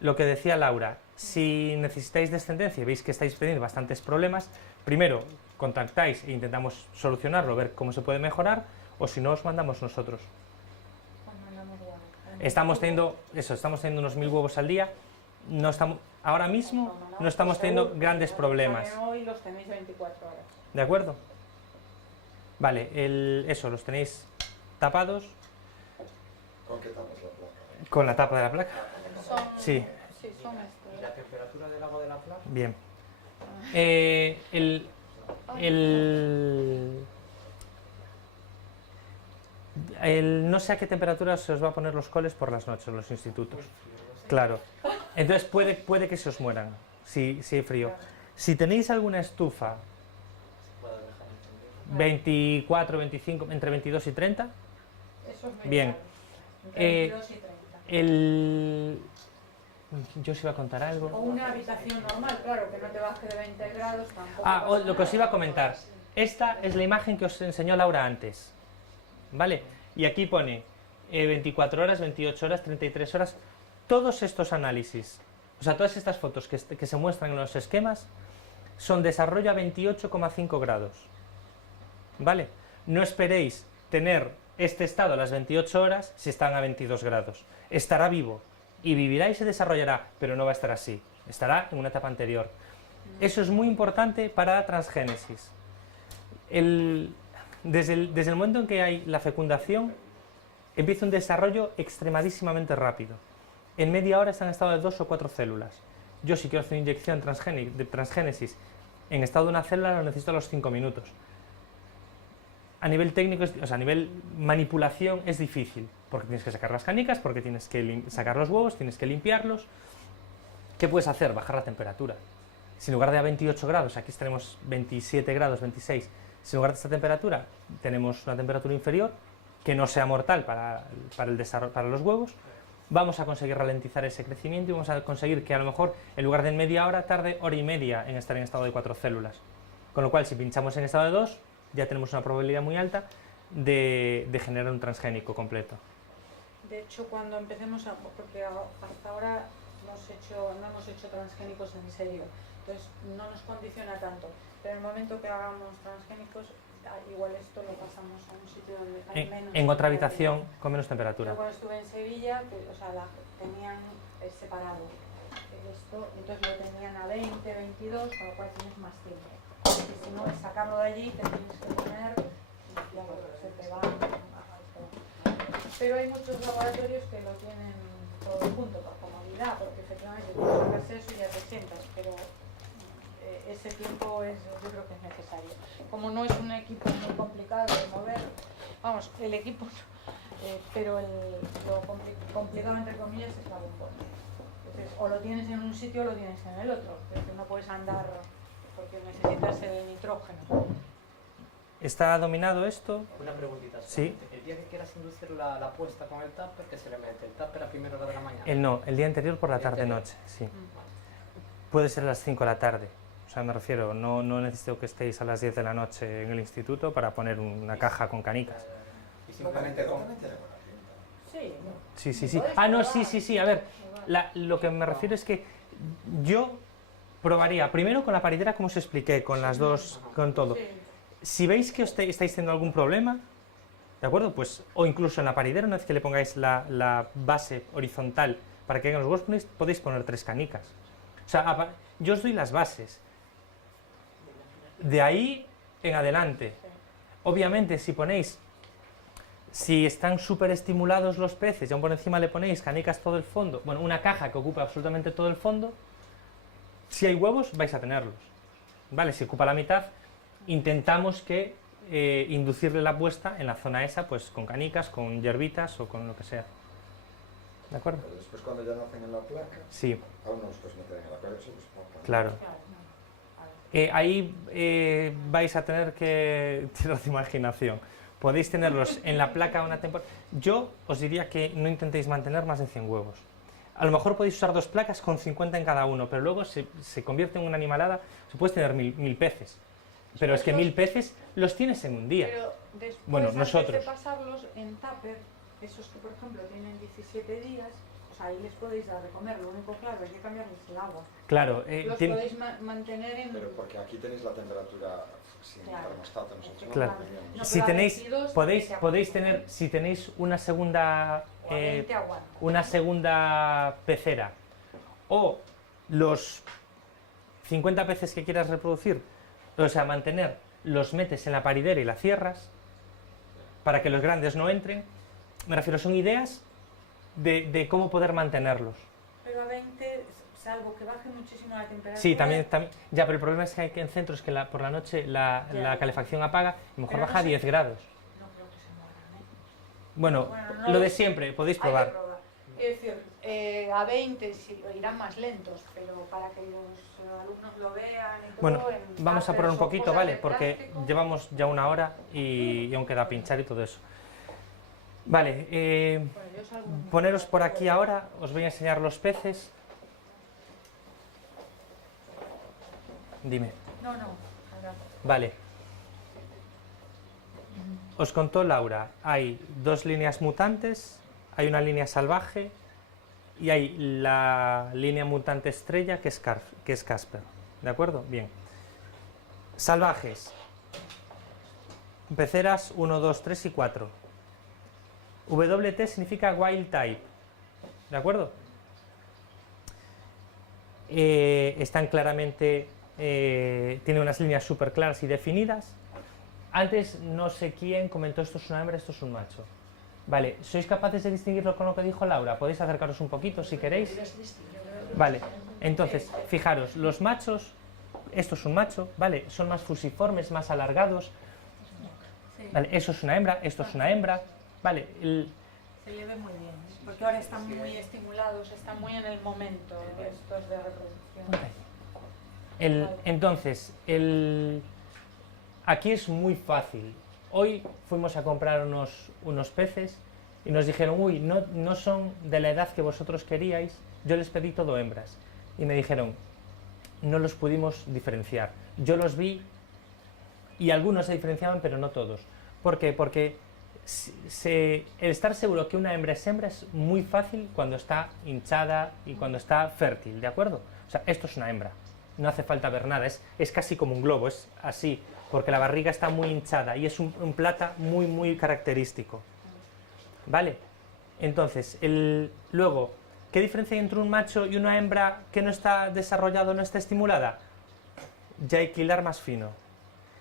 Lo que decía Laura, si necesitáis descendencia y veis que estáis teniendo bastantes problemas, primero contactáis e intentamos solucionarlo, ver cómo se puede mejorar, o si no, os mandamos nosotros. Estamos teniendo unos 1000 huevos al día. Ahora mismo no estamos teniendo grandes problemas. Hoy los tenéis 24 horas. ¿De acuerdo? Vale, los tenéis tapados. ¿Con qué tapas la placa? Con la tapa de la placa. Sí. Sí, son estos. ¿Y la temperatura del agua de la placa? Bien. No sé a qué temperatura se os va a poner los coles por las noches en los institutos. Claro. Entonces puede que se os mueran si hay frío. Si tenéis alguna estufa 24, 25, entre 22 y 30, Eso es bien. Entre 22 y 30. Yo os iba a contar algo. O una habitación normal, claro, que no te baje de 20 grados tampoco. Lo que os iba a comentar. Esta es la imagen que os enseñó Laura antes. ¿Vale? Y aquí pone 24 horas, 28 horas, 33 horas. Todos estos análisis, o sea, todas estas fotos que se muestran en los esquemas, son desarrollo a 28,5 grados. ¿Vale? No esperéis tener este estado a las 28 horas si están a 22 grados. Estará vivo y vivirá y se desarrollará, pero no va a estar así. Estará en una etapa anterior. Eso es muy importante para la transgénesis. Desde el momento en que hay la fecundación, empieza un desarrollo extremadísimamente rápido. En media hora están en estado de 2 o 4 células. Yo si quiero hacer una inyección de transgénesis en estado de una célula lo necesito a los 5 minutos. A nivel técnico, a nivel manipulación es difícil, porque tienes que sacar las canicas, porque tienes que sacar los huevos, tienes que limpiarlos. ¿Qué puedes hacer? Bajar la temperatura. Si en lugar de a 28 grados, aquí tenemos 27 grados, 26, si en lugar de esta temperatura tenemos una temperatura inferior, que no sea mortal para los huevos, vamos a conseguir ralentizar ese crecimiento y vamos a conseguir que a lo mejor en lugar de en media hora tarde hora y media en estar en estado de 4 células. Con lo cual, si pinchamos en estado de 2, ya tenemos una probabilidad muy alta de generar un transgénico completo. De hecho, cuando empecemos porque hasta ahora no hemos hecho transgénicos en serio, entonces no nos condiciona tanto, pero en el momento que hagamos transgénicos, igual esto lo pasamos a un sitio donde hay menos. En otra habitación con menos temperatura. Yo cuando estuve en Sevilla, tenían separado esto, entonces lo tenían a 20, 22, con lo cual tienes más tiempo. Y si no, es sacarlo de allí, te tienes que poner, y ya se te va a todo. Pero hay muchos laboratorios que lo tienen todo junto por comodidad, porque efectivamente tú sacas eso y ya te sientas, pero ese tiempo yo creo que es necesario. Como no es un equipo muy complicado de mover, vamos, el equipo, pero lo complicado entre comillas es la bombona. Entonces, o lo tienes en un sitio o lo tienes en el otro, porque no puedes andar porque necesitas el nitrógeno. ¿Está dominado esto? Una preguntita. Sí. El día que quieras inducir la puesta con el tupper, ¿qué se le mete? ¿El tupper a primera hora de la mañana? El día anterior por la tarde-noche, sí. Puede ser a las 5 de la tarde. O sea, me refiero, no necesito que estéis a las 10 de la noche en el instituto para poner una caja con canicas. Y simplemente con... Sí, Sí, sí, sí. Ah, no, sí, sí, sí. A ver, lo que me refiero es que yo probaría primero con la paridera, como os expliqué, con las dos, con todo. Si veis que estáis teniendo algún problema, ¿de acuerdo? Pues, o incluso en la paridera, una vez que le pongáis la base horizontal para que hagan los huevos, podéis poner 3 canicas. O sea, yo os doy las bases. De ahí en adelante. Obviamente, si están súper estimulados los peces y aún por encima le ponéis canicas todo el fondo, bueno, una caja que ocupa absolutamente todo el fondo, si hay huevos vais a tenerlos. ¿Vale? Si ocupa la mitad, intentamos que inducirle la puesta en la zona esa, pues con canicas, con hierbitas o con lo que sea. ¿De acuerdo? Pero después cuando ya nacen en la placa, Sí, aún no los puedes meter en la placa, eso pues no. claro. Ahí vais a tener que tirar de imaginación. Podéis tenerlos en la placa una temporada. Yo os diría que no intentéis mantener más de 100 huevos. A lo mejor podéis usar 2 placas con 50 en cada uno, pero luego se convierte en una animalada. Se puedes tener 1000 peces. Pero es que 1000 peces los tienes en un día. Pero después, Bueno, antes nosotros. de pasarlos en tupper, esos que por ejemplo tienen 17 días, o sea, ahí les podéis dar de comer, lo único claro hay que cambiarles el agua. Claro, Los podéis mantener en... Pero porque aquí tenéis la temperatura sin Claro. termostato, nosotros Claro. no teníamos. No, si pero a tenéis, 22 podéis te tener, aguantan. si tenéis una segunda O a 20 aguanta. una segunda pecera o los 50 peces que quieras reproducir, o sea, mantener, los metes en la paridera y la cierras para que los grandes no entren. Me refiero, son ideas de cómo poder mantenerlos. Pero a 20, salvo que baje muchísimo la temperatura... Sí, también, ya, pero el problema es que hay en centros que por la noche la Ya. calefacción apaga y mejor Pero no baja a sé. 10 grados. No creo que se mueran, ¿eh? Bueno, Bueno, no lo de sé. siempre, podéis Hay que probar. probar. Es decir, a 20 sí, irán más lentos, pero para que los alumnos lo vean y todo... Bueno, en vamos a tuppers probar un o poquito, cosas ¿vale? de Porque plástico. llevamos ya 1 hora y aún queda pinchar y todo eso. Vale, Bueno, yo salgo un- poneros por aquí ahora, os voy a enseñar los peces. Dime. No, ahora. Vale. Os contó Laura, hay 2 líneas mutantes, hay una línea salvaje y hay la línea mutante estrella que es Casper. ¿De acuerdo? Bien. Salvajes. Peceras 1, 2, 3 y 4. WT significa Wild Type. ¿De acuerdo? Están claramente... tiene unas líneas súper claras y definidas. Antes no sé quién comentó esto es una hembra, esto es un macho. Vale, ¿sois capaces de distinguirlo con lo que dijo Laura? ¿Podéis acercaros un poquito si queréis? Vale, entonces, fijaros, los machos, esto es un macho, ¿vale? Son más fusiformes, más alargados. Sí, Vale, eso es una hembra, esto es una hembra. Vale, se le ve muy bien, ¿eh? Porque ahora están muy estimulados, están muy en el momento de estos de reproducción. entonces, aquí es muy fácil. Hoy fuimos a comprar unos peces y nos dijeron, uy, no son de la edad que vosotros queríais, yo les pedí todo hembras. Y me dijeron, no los pudimos diferenciar. Yo los vi y algunos se diferenciaban, pero no todos. ¿Por qué? Porque el estar seguro que una hembra es muy fácil cuando está hinchada y cuando está fértil, ¿de acuerdo? O sea, esto es una hembra. No hace falta ver nada, es casi como un globo, es así, porque la barriga está muy hinchada y es un plata muy, muy característico. ¿Vale? Entonces, luego, ¿qué diferencia hay entre un macho y una hembra que no está desarrollado, no está estimulada? Ya hay que hilar más fino.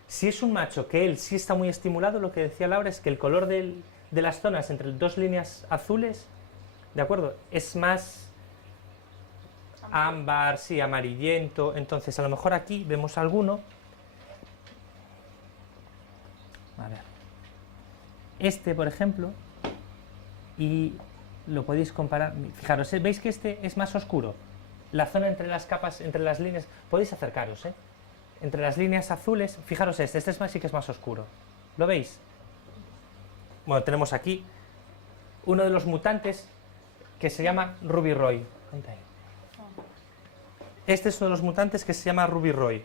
Si es un macho que él sí está muy estimulado, lo que decía Laura es que el color de las zonas entre 2 líneas azules, ¿de acuerdo? Es más ámbar, sí, amarillento. Entonces, a lo mejor aquí vemos alguno. A ver. Este, por ejemplo, y lo podéis comparar. Fijaros, ¿veis que este es más oscuro? La zona entre las capas, entre las líneas, podéis acercaros, ¿eh? Entre las líneas azules, fijaros este es más, sí que es más oscuro. ¿Lo veis? Bueno, tenemos aquí uno de los mutantes que se llama Ruby Roy. Este es uno de los mutantes que se llama Ruby Roy.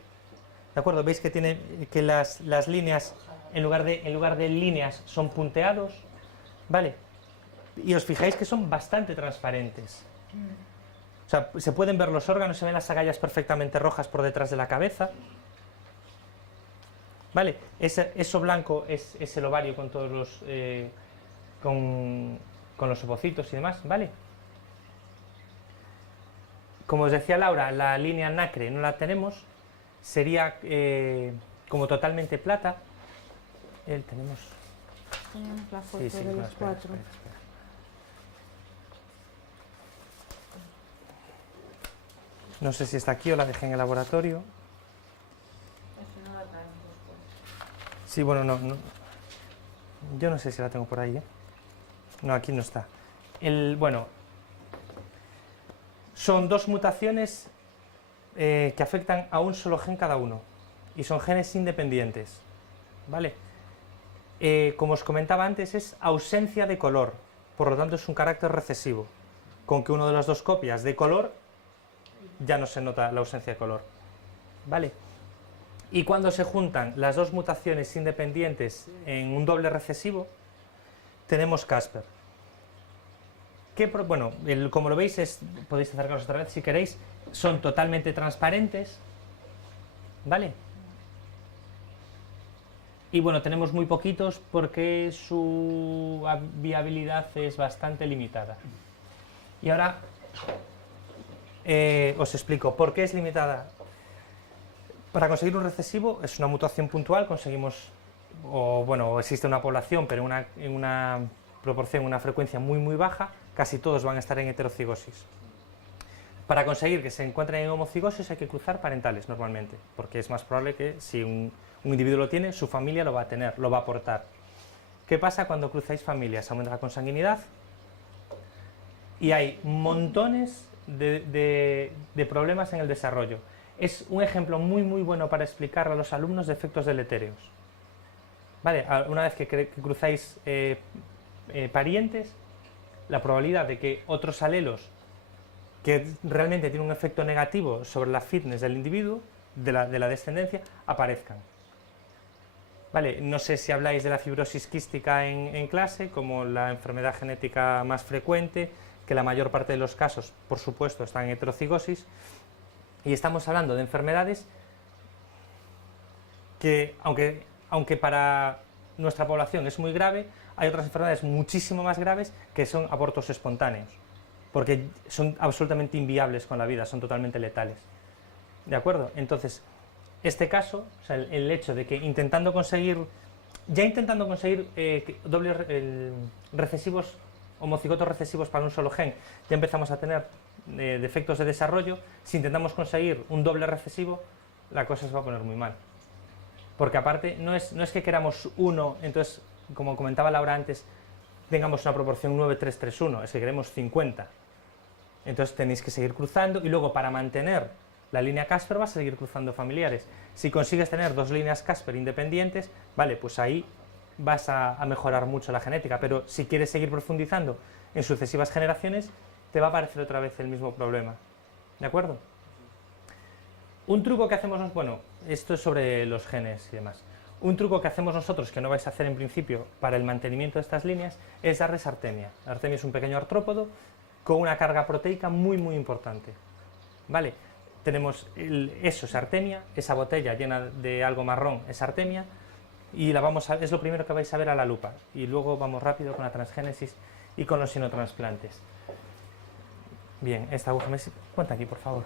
¿De acuerdo? ¿Veis que tiene que las líneas, en lugar de líneas, son punteados? ¿Vale? Y os fijáis que son bastante transparentes. O sea, se pueden ver los órganos, se ven las agallas perfectamente rojas por detrás de la cabeza. ¿Vale? Eso blanco es el ovario con todos los... con los ovocitos y demás, ¿vale? Como os decía Laura, la línea nacre no la tenemos, sería como totalmente plata. Tenemos la foto de los cuatro. Espera. No sé si está aquí o la dejé en el laboratorio. Eso no la traemos después. Sí, bueno, no. Yo no sé si la tengo por ahí, ¿eh? No, aquí no está. Bueno, son dos mutaciones que afectan a un solo gen cada uno. Y son genes independientes. ¿Vale? Como os comentaba antes, es ausencia de color. Por lo tanto, es un carácter recesivo. Con que uno de las dos copias de color, ya no se nota la ausencia de color. ¿Vale? Y cuando se juntan las dos mutaciones independientes en un doble recesivo, tenemos Casper. Bueno, como lo veis, podéis acercaros otra vez si queréis, son totalmente transparentes, ¿vale? Y bueno, tenemos muy poquitos porque su viabilidad es bastante limitada. Y ahora os explico por qué es limitada. Para conseguir un recesivo es una mutación puntual, conseguimos, o existe una población, pero en una proporción, una frecuencia muy baja, casi todos van a estar en heterocigosis. Para conseguir que se encuentren en homocigosis hay que cruzar parentales normalmente, porque es más probable que si un individuo lo tiene, su familia lo va a tener, lo va a aportar. ¿Qué pasa cuando cruzáis familias? Aumenta la consanguinidad y hay montones de problemas en el desarrollo. Es un ejemplo muy bueno para explicar a los alumnos de efectos deletéreos. ¿Vale? Una vez que cruzáis parientes, la probabilidad de que otros alelos que realmente tienen un efecto negativo sobre la fitness del individuo, de la descendencia, aparezcan. ¿Vale? No sé si habláis de la fibrosis quística en clase, como la enfermedad genética más frecuente, que la mayor parte de los casos, por supuesto, están en heterocigosis, y estamos hablando de enfermedades que, aunque para nuestra población es muy grave, hay otras enfermedades muchísimo más graves que son abortos espontáneos, porque son absolutamente inviables con la vida, son totalmente letales. ¿De acuerdo? Entonces, este caso, o sea, el hecho de que intentando conseguir recesivos, homocigotos recesivos para un solo gen, ya empezamos a tener defectos de desarrollo. Si intentamos conseguir un doble recesivo, la cosa se va a poner muy mal. Porque aparte, no es que queramos uno, entonces, como comentaba Laura antes, tengamos una proporción 9-3-3-1, es que queremos 50. Entonces tenéis que seguir cruzando y luego para mantener la línea Casper vas a seguir cruzando familiares. Si consigues tener dos líneas Casper independientes, vale, pues ahí vas a mejorar mucho la genética, pero si quieres seguir profundizando en sucesivas generaciones, te va a aparecer otra vez el mismo problema. ¿De acuerdo? Un truco que hacemos, bueno, esto es sobre los genes y demás. Un truco que hacemos nosotros, que no vais a hacer en principio para el mantenimiento de estas líneas, es darles artemia. La artemia es un pequeño artrópodo con una carga proteica muy importante. ¿Vale? Tenemos eso es artemia, esa botella llena de algo marrón es artemia, y es lo primero que vais a ver a la lupa. Y luego vamos rápido con la transgénesis y con los xenotransplantes. Bien, esta aguja me... Cuenta aquí, por favor.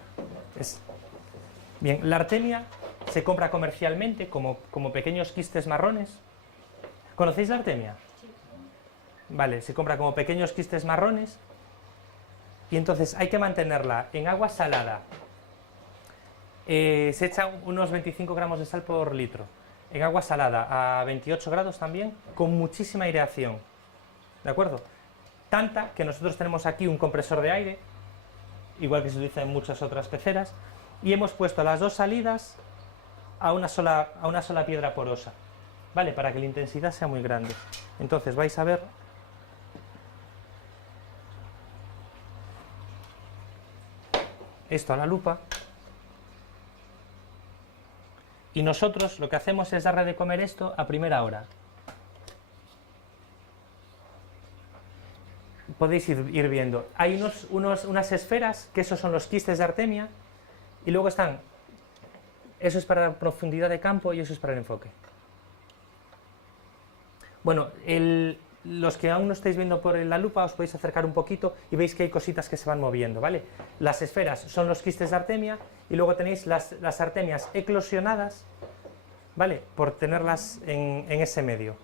Bien, la artemia se compra comercialmente como pequeños quistes marrones. ¿Conocéis la artemia? Sí. Vale, se compra como pequeños quistes marrones y entonces hay que mantenerla en agua salada. Se echa unos 25 gramos de sal por litro. En agua salada a 28 grados también, con muchísima aireación. ¿De acuerdo? Tanta que nosotros tenemos aquí un compresor de aire, igual que se utiliza en muchas otras peceras, y hemos puesto las dos salidas a una sola piedra porosa, ¿vale? Para que la intensidad sea muy grande. Entonces vais a ver esto a la lupa Y nosotros lo que hacemos es darle de comer esto a primera hora. Podéis ir viendo. Hay unas esferas, que esos son los quistes de Artemia, y luego están, eso es para la profundidad de campo y eso es para el enfoque. Bueno, los que aún no estáis viendo por la lupa os podéis acercar un poquito y veis que hay cositas que se van moviendo, ¿vale? Las esferas son los quistes de Artemia y luego tenéis las artemias eclosionadas, ¿vale? Por tenerlas en ese medio.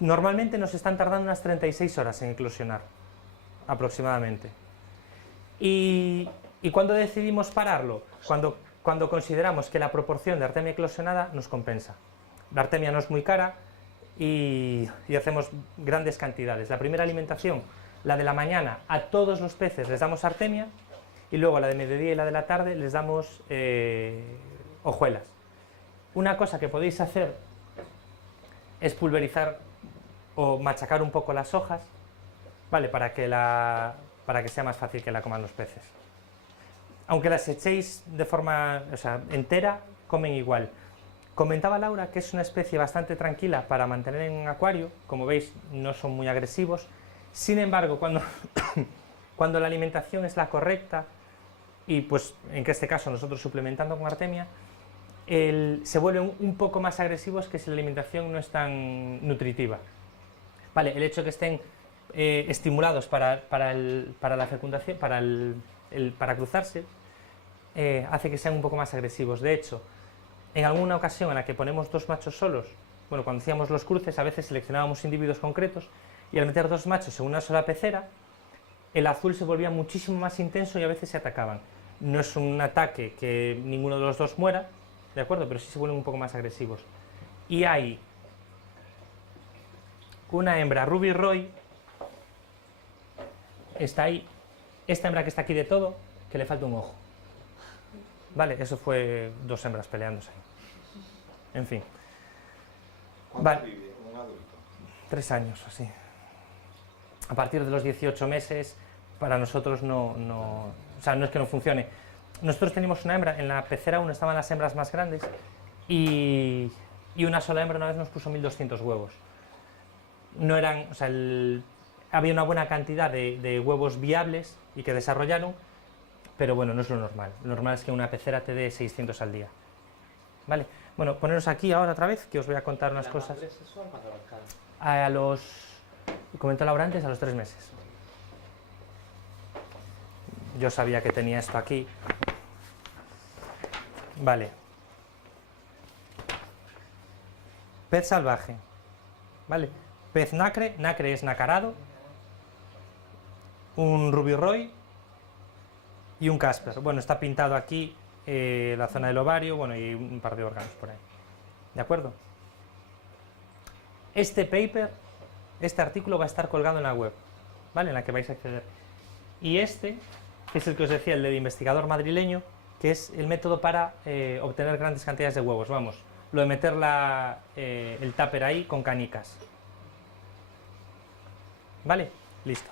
Normalmente nos están tardando unas 36 horas en eclosionar, aproximadamente. ¿Y cuándo decidimos pararlo? Cuando consideramos que la proporción de artemia eclosionada nos compensa. La artemia no es muy cara y hacemos grandes cantidades. La primera alimentación, la de la mañana, a todos los peces les damos artemia y luego la de mediodía y la de la tarde les damos hojuelas. Una cosa que podéis hacer es pulverizar o machacar un poco las hojas, ¿vale? Para que sea más fácil que la coman los peces. Aunque las echéis de forma, entera, comen igual. Comentaba Laura que es una especie bastante tranquila para mantener en un acuario, como veis no son muy agresivos, sin embargo cuando la alimentación es la correcta, y pues en este caso nosotros suplementando con artemia, se vuelven un poco más agresivos que si la alimentación no es tan nutritiva. Vale, el hecho de que estén estimulados para la fecundación, para cruzarse, hace que sean un poco más agresivos. De hecho, en alguna ocasión en la que ponemos dos machos solos, bueno, cuando hacíamos los cruces, a veces seleccionábamos individuos concretos y al meter dos machos en una sola pecera, el azul se volvía muchísimo más intenso y a veces se atacaban. No es un ataque que ninguno de los dos muera, ¿de acuerdo? Pero sí se vuelven un poco más agresivos. Y hay una hembra Ruby Roy, está ahí, esta hembra que está aquí de todo, que le falta un ojo. Vale, eso fue dos hembras peleándose ahí. En fin. ¿Cuánto vive un adulto? 3 años, así. A partir de los 18 meses, para nosotros no es que no funcione. Nosotros teníamos una hembra, en la pecera 1 estaban las hembras más grandes y una sola hembra una vez nos puso 1200 huevos. No eran, había una buena cantidad de huevos viables y que desarrollaron, pero bueno, no es lo normal. Lo normal es que una pecera te dé 600 al día. ¿Vale? Bueno, poneros aquí ahora otra vez, que os voy a contar unas cosas. A los, comentó Laura antes, a los 3 meses. Yo sabía que tenía esto aquí. Vale. Pez salvaje. ¿Vale? Pez nacre, nacre es nacarado. Un Ruby Roy y un Casper. Bueno, está pintado aquí la zona del ovario, bueno, y un par de órganos por ahí. ¿De acuerdo? Este paper, este artículo va a estar colgado en la web, ¿vale? En la que vais a acceder. Y este es el que os decía, el del investigador madrileño, que es el método para obtener grandes cantidades de huevos. Vamos, lo de meter el tupper ahí con canicas. ¿Vale? Listo.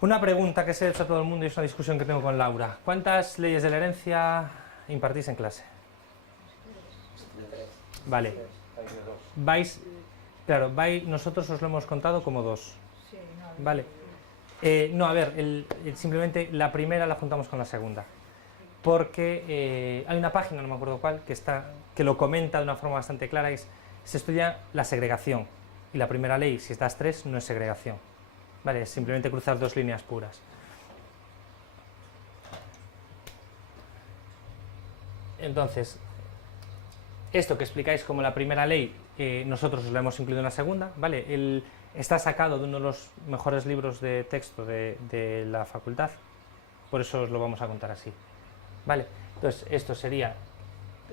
Una pregunta que se ha hecho a todo el mundo y es una discusión que tengo con Laura. ¿Cuántas leyes de la herencia impartís en clase? Vale. Nosotros os lo hemos contado como 2. Vale. No, a ver, simplemente la primera la juntamos con la segunda. Porque hay una página, no me acuerdo cuál, que lo comenta de una forma bastante clara, se estudia la segregación. Y la primera ley, si das 3, no es segregación. Vale, es simplemente cruzar 2 líneas puras. Entonces, esto que explicáis como la primera ley, nosotros os la hemos incluido en la segunda, ¿vale? Está sacado de uno de los mejores libros de texto de la facultad, por eso os lo vamos a contar así, ¿vale? Entonces, esto sería,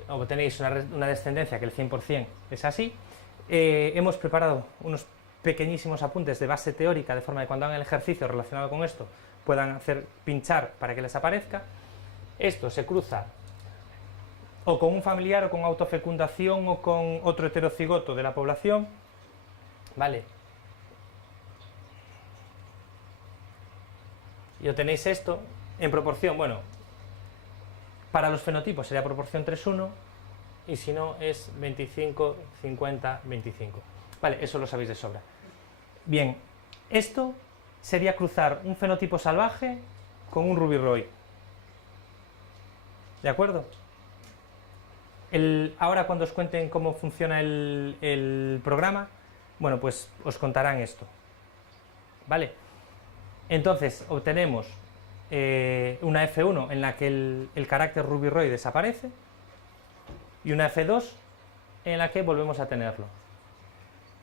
obtenéis una descendencia que el 100% es así. Hemos preparado unos pequeñísimos apuntes de base teórica, de forma que cuando hagan el ejercicio relacionado con esto, puedan pinchar para que les aparezca. Esto se cruza o con un familiar, o con autofecundación, o con otro heterocigoto de la población, ¿vale? Y obtenéis esto en proporción, bueno, Para los fenotipos sería proporción 3:1 y si no es 25, 50, 25. Vale, eso lo sabéis de sobra. Bien, esto sería cruzar un fenotipo salvaje con un Ruby Roy. ¿De acuerdo? Ahora cuando os cuenten cómo funciona el programa, bueno, pues os contarán esto. ¿Vale? Entonces obtenemos una F1 en la que el carácter Ruby Roy desaparece y una F2 en la que volvemos a tenerlo.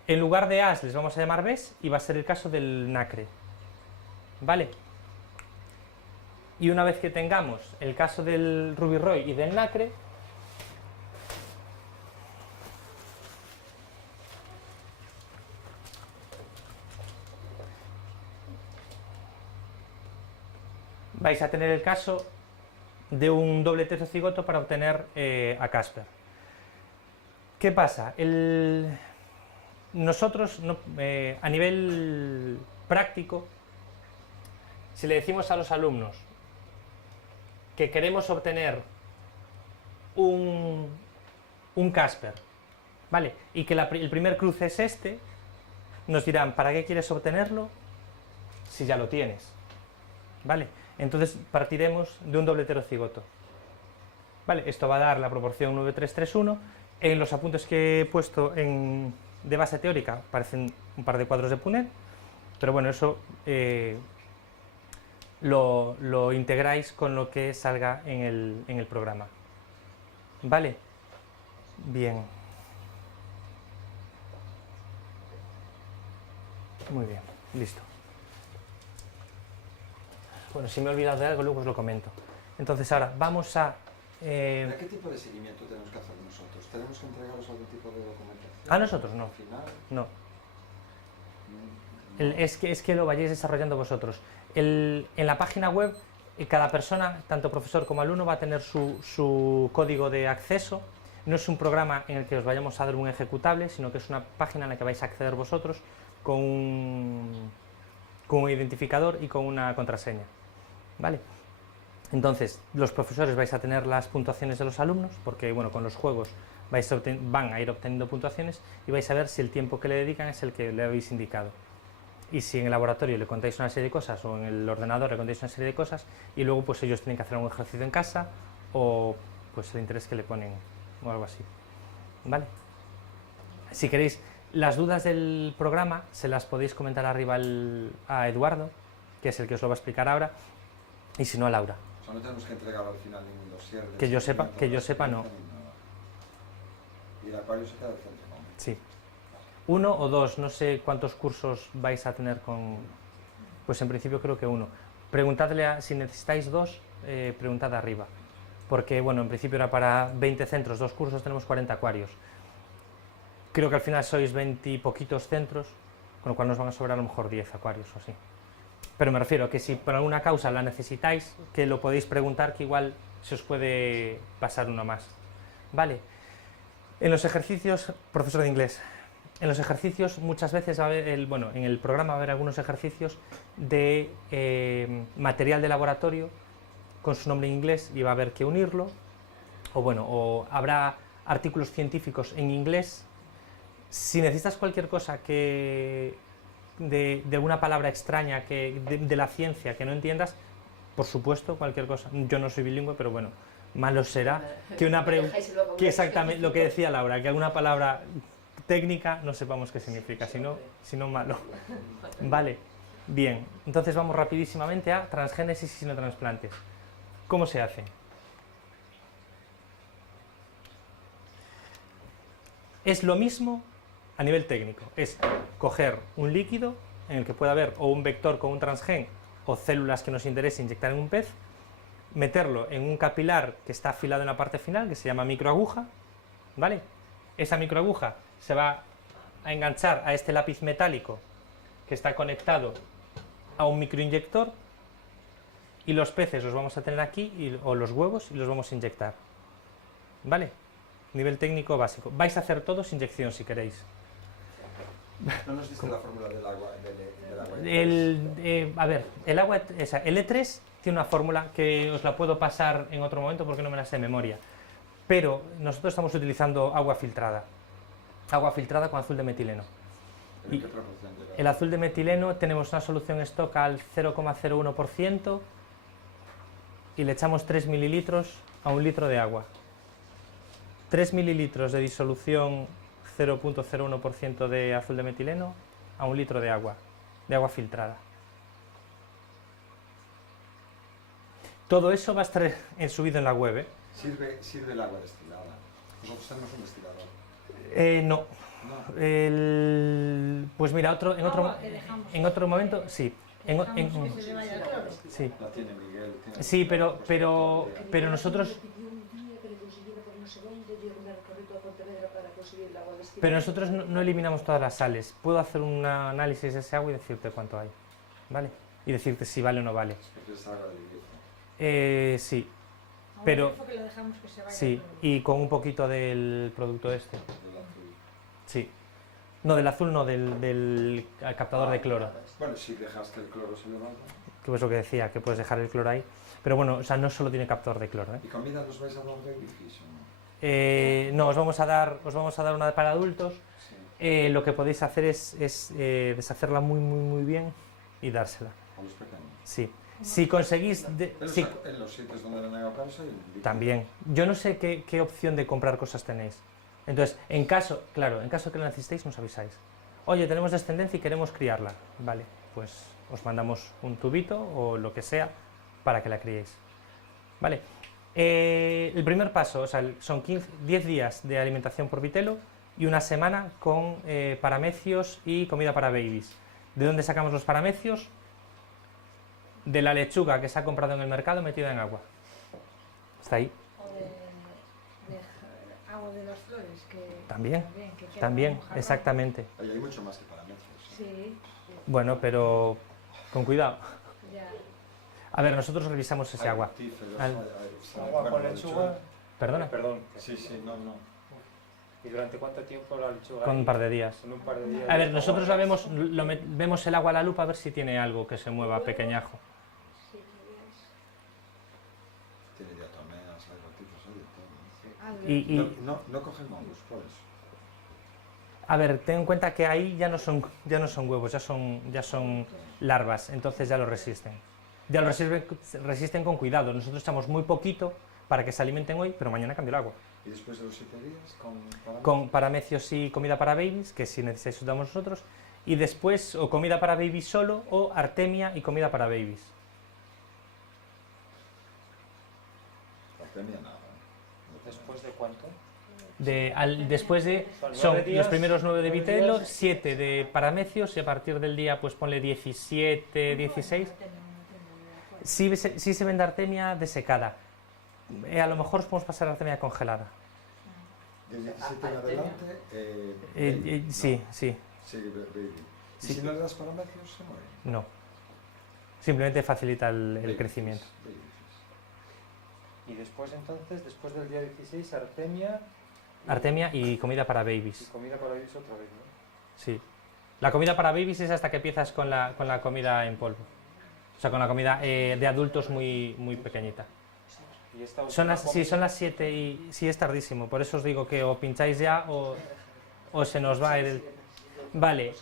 En lugar de as les vamos a llamar bes y va a ser el caso del nacre. ¿Vale? Y una vez que tengamos el caso del Ruby Roy y del nacre, vais a tener el caso de un doble tetrocigoto para obtener a Casper. ¿Qué pasa? Nosotros, a nivel práctico, si le decimos a los alumnos que queremos obtener un Casper, ¿vale? Y que el primer cruce es este, nos dirán, ¿para qué quieres obtenerlo si ya lo tienes? ¿Vale? Entonces partiremos de un doble heterocigoto. ¿Vale? Esto va a dar la proporción 9,331. En los apuntes que he puesto de base teórica parecen un par de cuadros de Punnett, pero bueno, eso lo integráis con lo que salga en el programa. ¿Vale? Bien. Muy bien, listo. Bueno, si me he olvidado de algo, luego os lo comento. Entonces ahora vamos a... ¿Qué tipo de seguimiento tenemos que hacer nosotros? ¿Tenemos que entregaros algún tipo de documentación? A nosotros no. Al final, No. Es que lo vayáis desarrollando vosotros. En la página web, cada persona, tanto profesor como alumno, va a tener su código de acceso. No es un programa en el que os vayamos a dar un ejecutable, sino que es una página en la que vais a acceder vosotros con un identificador y con una contraseña. ¿Vale? Entonces, los profesores vais a tener las puntuaciones de los alumnos, porque bueno, con los juegos van a ir obteniendo puntuaciones y vais a ver si el tiempo que le dedican es el que le habéis indicado. Y si en el laboratorio le contáis una serie de cosas o en el ordenador le contáis una serie de cosas y luego pues ellos tienen que hacer un ejercicio en casa o pues el interés que le ponen o algo así. ¿Vale? Si queréis las dudas del programa se las podéis comentar arriba a Eduardo, que es el que os lo va a explicar ahora, y si no a Laura. o sea, no tenemos que entregar al final ningún dossier. Que yo sepa no. Y el acuario se queda al centro, ¿no? Sí. 1 o 2, no sé cuántos cursos vais a tener con... Pues en principio creo que 1. Preguntadle, si necesitáis 2, preguntad arriba. Porque, bueno, en principio era para 20 centros, 2 cursos, tenemos 40 acuarios. Creo que al final sois 20 y poquitos centros, con lo cual nos van a sobrar a lo mejor 10 acuarios o así. Pero me refiero a que si por alguna causa la necesitáis, que lo podéis preguntar, que igual se os puede pasar uno más. Vale. En los ejercicios, profesor de inglés, en los ejercicios muchas veces va a haber, en el programa va a haber algunos ejercicios de material de laboratorio con su nombre en inglés y va a haber que unirlo, o habrá artículos científicos en inglés. Si necesitas cualquier cosa de una palabra extraña de la ciencia que no entiendas, por supuesto, cualquier cosa. Yo no soy bilingüe, pero bueno, malo será que una que exactamente lo que decía Laura, que alguna palabra técnica no sepamos qué significa, sino malo. Vale, bien, entonces vamos rapidísimamente a transgénesis y sinotrasplantes. ¿Cómo se hace? Es lo mismo a nivel técnico, es coger un líquido en el que pueda haber o un vector con un transgen o células que nos interese inyectar en un pez, meterlo en un capilar que está afilado en la parte final, que se llama microaguja, ¿vale? Esa microaguja se va a enganchar a este lápiz metálico que está conectado a un microinyector y los peces los vamos a tener aquí, o los huevos, y los vamos a inyectar, ¿vale? Nivel técnico básico. Vais a hacer todos inyección si queréis. No nos diste la fórmula del agua. Del agua A ver, el agua, el E3 tiene una fórmula que os la puedo pasar en otro momento porque no me la sé de memoria. Pero nosotros estamos utilizando agua filtrada con azul de metileno. ¿En qué proporción llega? El azul de metileno tenemos una solución stock al 0,01% y le echamos 3 mililitros a 1 litro de agua. 3 mililitros de disolución 0,01% de azul de metileno a 1 litro de agua filtrada. Todo eso va a estar subido en la web, ¿eh? Sirve el agua destilada. Nosotros tenemos un destilador. No. No. Pues mira, en otro momento, sí. Sí. La tiene Miguel. Sí, pero nosotros... Pero nosotros no eliminamos todas las sales. Puedo hacer un análisis de ese agua y decirte cuánto hay, ¿vale? Y decirte si vale o no vale. Es agua de grifo. Sí. Pero... Sí, y con un poquito del producto este. Del azul. Sí. No, del azul no, del captador de cloro. Bueno, si dejas que el cloro se levanta. Que es lo que decía, que puedes dejar el cloro ahí. Pero bueno, o sea, no solo tiene captador de cloro, ¿eh? ¿Y comida nos vais a dar de grifis o no? No, os vamos a dar una para adultos. Sí. Lo que podéis hacer es deshacerla muy bien y dársela. A los pequeños. Sí. Si conseguís... En los sitios donde le han dado caso hay un grifo. También. Yo no sé qué opción de comprar cosas tenéis. Entonces, en caso que lo necesitéis, nos avisáis. Oye, tenemos descendencia y queremos criarla. Vale, pues os mandamos un tubito o lo que sea para que la criéis. Vale. El primer paso, o sea, son 10 días de alimentación por vitelo y una semana con paramecios y comida para babies. ¿De dónde sacamos los paramecios? De la lechuga que se ha comprado en el mercado metida en agua. Está ahí. O de agua de las flores. También, que queda también, como jarrón. exactamente. Ahí hay mucho más que parámetros. Sí. Bueno, pero con cuidado. Ya. A ver, nosotros revisamos ese agua. Agua con lechuga. ¿Perdona? Perdón. Sí, no. ¿Y durante cuánto tiempo la lechuga? Con un par de días. Con un par de días. A ver, nosotros vemos el agua a la lupa a ver si tiene algo que se mueva pequeñajo. Tiene diatomeas, hay ratitos, hay de todo. Y, No cogen hongos, por eso. a ver, ten en cuenta que ahí ya no son huevos, ya son larvas, entonces ya lo resisten. Ya lo resisten con cuidado. Nosotros echamos muy poquito para que se alimenten hoy, pero mañana cambio el agua. ¿Y después de los 7 días con parámetros? Con paramecios y comida para babies, que si necesitáis os damos nosotros, y después o comida para babies solo o artemia y comida para babies. Artemia nada. ¿Después de cuánto? Después de, son 9 días, los primeros 9 de 9 vitelo, días. 7 de paramecios y a partir del día, pues ponle 17, 16. Sí se vende artemia desecada. A lo mejor os podemos pasar artemia congelada. De 17 en adelante, Sí. Sí, baby. ¿Y Sí. si no le das parámetros, se muere? No. Simplemente facilita el crecimiento. Y después entonces, después del día 16, artemia. Artemia y comida para Y babies. comida para babies otra vez, ¿no? Sí. La comida para babies es hasta que empiezas con la comida en polvo. O sea, con la comida de adultos muy pequeñita. Y esta Son última son las 7 y sí es tardísimo. Por eso os digo que o pincháis ya o se nos va a ir el... Vale.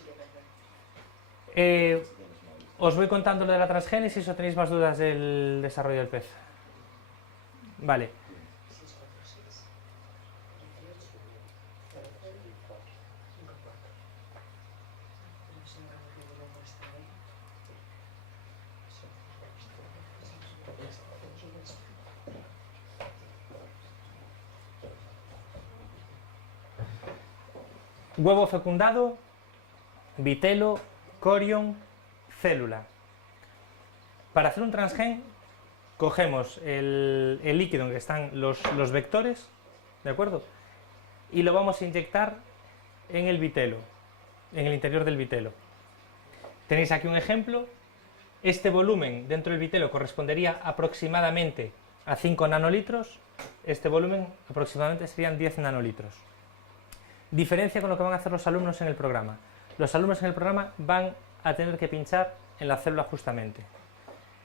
Os voy contando lo de la transgénesis o tenéis más dudas del desarrollo del pez. Vale. Huevo fecundado, vitelo, corion, célula. Para hacer un transgen, cogemos el líquido en que están los vectores, ¿de acuerdo? Y lo vamos a inyectar en el vitelo, en el interior del vitelo. Tenéis aquí un ejemplo. Este volumen dentro del vitelo correspondería aproximadamente a 5 nanolitros. Este volumen aproximadamente serían 10 nanolitros. Diferencia con lo que van a hacer los alumnos en el programa. los alumnos en el programa van a tener que pinchar en la célula justamente.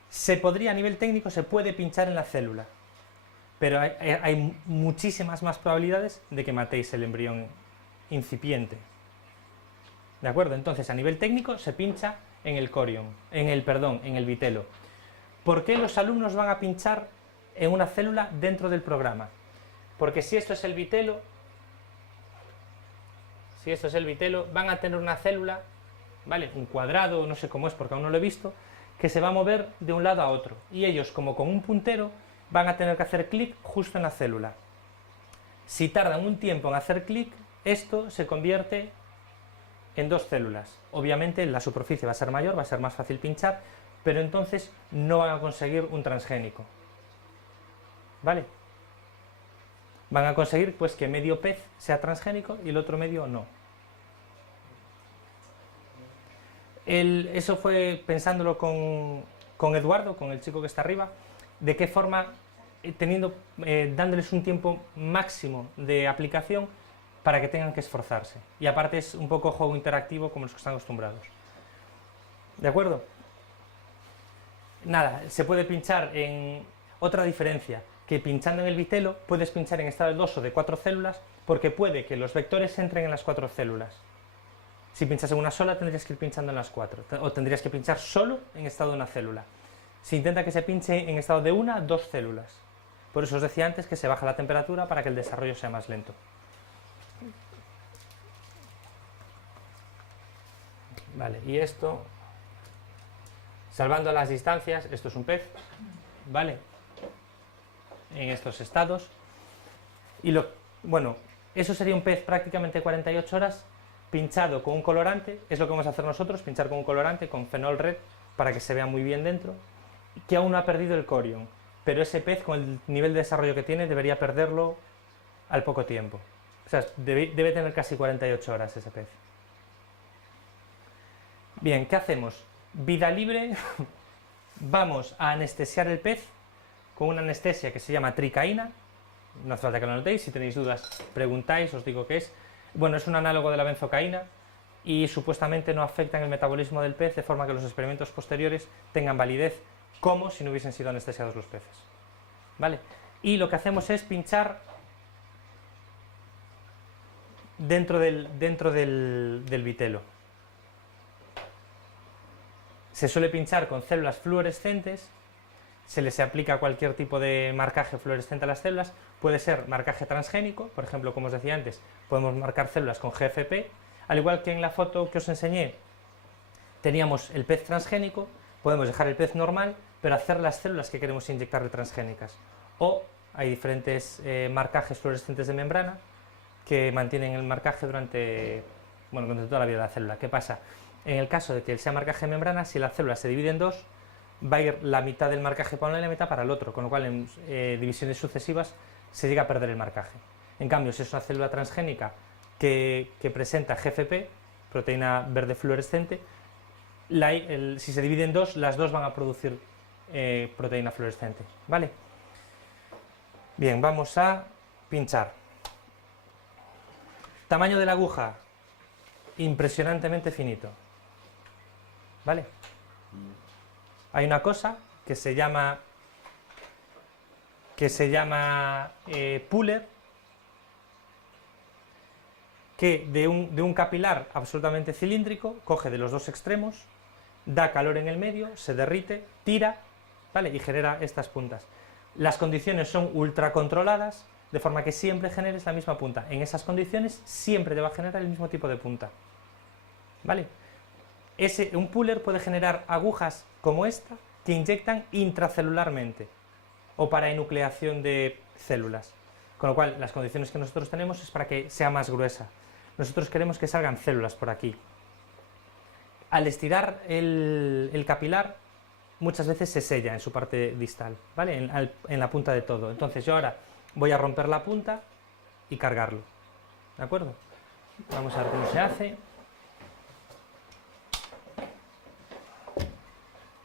Se podría, a nivel técnico, se puede pinchar en la célula, pero hay muchísimas más probabilidades de que matéis el embrión incipiente. ¿De acuerdo? Entonces, a nivel técnico, se pincha en el corion, en el vitelo. ¿Por qué los alumnos van a pinchar en una célula dentro del programa? Porque si esto es el vitelo, van a tener una célula, ¿vale? Un cuadrado, no sé cómo es porque aún no lo he visto, que se va a mover de un lado a otro. Y ellos, como con un puntero, van a tener que hacer clic justo en la célula. Si tardan un tiempo en hacer clic, esto se convierte en dos células. Obviamente la superficie va a ser mayor, va a ser más fácil pinchar, pero entonces no van a conseguir un transgénico. ¿Vale? Van a conseguir pues que medio pez sea transgénico y el otro medio no. Eso fue pensándolo con Eduardo, con el chico que está arriba, de qué forma, dándoles un tiempo máximo de aplicación para que tengan que esforzarse. Y aparte es un poco juego interactivo como los que están acostumbrados. ¿De acuerdo? Nada, se puede pinchar en... Otra diferencia, que pinchando en el vitelo puedes pinchar en estado de 2 o de 4 células, porque puede que los vectores entren en las 4 células. Si pinchas en una sola, tendrías que ir pinchando en las 4, o tendrías que pinchar solo en estado de una célula. Se intenta que se pinche en estado de 1 a 2 células. Por eso os decía antes que se baja la temperatura para que el desarrollo sea más lento. Vale, y esto, salvando las distancias, esto es un pez, ¿vale? En estos estados. Y bueno, eso sería un pez prácticamente 48 horas pinchado con un colorante, es lo que vamos a hacer nosotros, pinchar con un colorante, con fenol red, para que se vea muy bien dentro, que aún no ha perdido el corion, pero ese pez con el nivel de desarrollo que tiene debería perderlo al poco tiempo. O sea, debe tener casi 48 horas ese pez. Bien, ¿qué hacemos? Vida libre, vamos a anestesiar el pez con una anestesia que se llama tricaína, no hace falta que lo notéis, si tenéis dudas preguntáis, os digo qué es. Bueno, es un análogo de la benzocaína y supuestamente no afecta en el metabolismo del pez de forma que los experimentos posteriores tengan validez como si no hubiesen sido anestesiados los peces. ¿Vale? Y lo que hacemos es pinchar dentro del vitelo. Se suele pinchar con células fluorescentes, se les aplica cualquier tipo de marcaje fluorescente a las células, puede ser marcaje transgénico, por ejemplo, como os decía antes, podemos marcar células con GFP, al igual que en la foto que os enseñé teníamos el pez transgénico, podemos dejar el pez normal, pero hacer las células que queremos inyectarle transgénicas. O hay diferentes marcajes fluorescentes de membrana que mantienen el marcaje durante toda la vida de la célula. ¿Qué pasa? En el caso de que sea marcaje de membrana, si la célula se divide en dos, va a ir la mitad del marcaje para uno y la mitad para el otro, con lo cual en divisiones sucesivas se llega a perder el marcaje. En cambio, si es una célula transgénica que presenta GFP, proteína verde fluorescente, si se divide en dos, las dos van a producir proteína fluorescente. ¿Vale? Bien, vamos a pinchar. Tamaño de la aguja, impresionantemente finito. ¿Vale? Hay una cosa que se llama puller, que de un capilar absolutamente cilíndrico coge de los dos extremos, da calor en el medio, se derrite, tira, ¿vale? Y genera estas puntas. Las condiciones son ultra controladas, de forma que siempre generes la misma punta. En esas condiciones siempre te va a generar el mismo tipo de punta. ¿Vale? Un puller puede generar agujas como esta que inyectan intracelularmente o para enucleación de células. Con lo cual, las condiciones que nosotros tenemos es para que sea más gruesa. Nosotros queremos que salgan células por aquí. Al estirar el capilar, muchas veces se sella en su parte distal, ¿vale? En la punta de todo. Entonces yo ahora voy a romper la punta y cargarlo. ¿De acuerdo? Vamos a ver cómo se hace.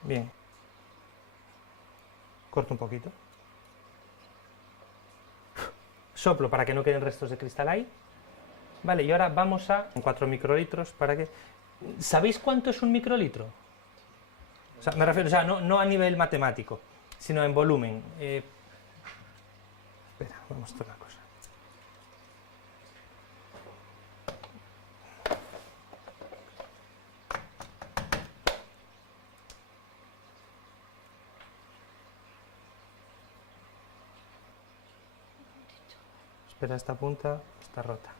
Bien. Corto un poquito. Soplo para que no queden restos de cristal ahí. Vale, y ahora vamos a 4 microlitros para que... ¿Sabéis cuánto es un microlitro? O sea, me refiero, o sea, no a nivel matemático, sino en volumen. Espera, vamos a hacer una cosa. Espera, esta punta está rota.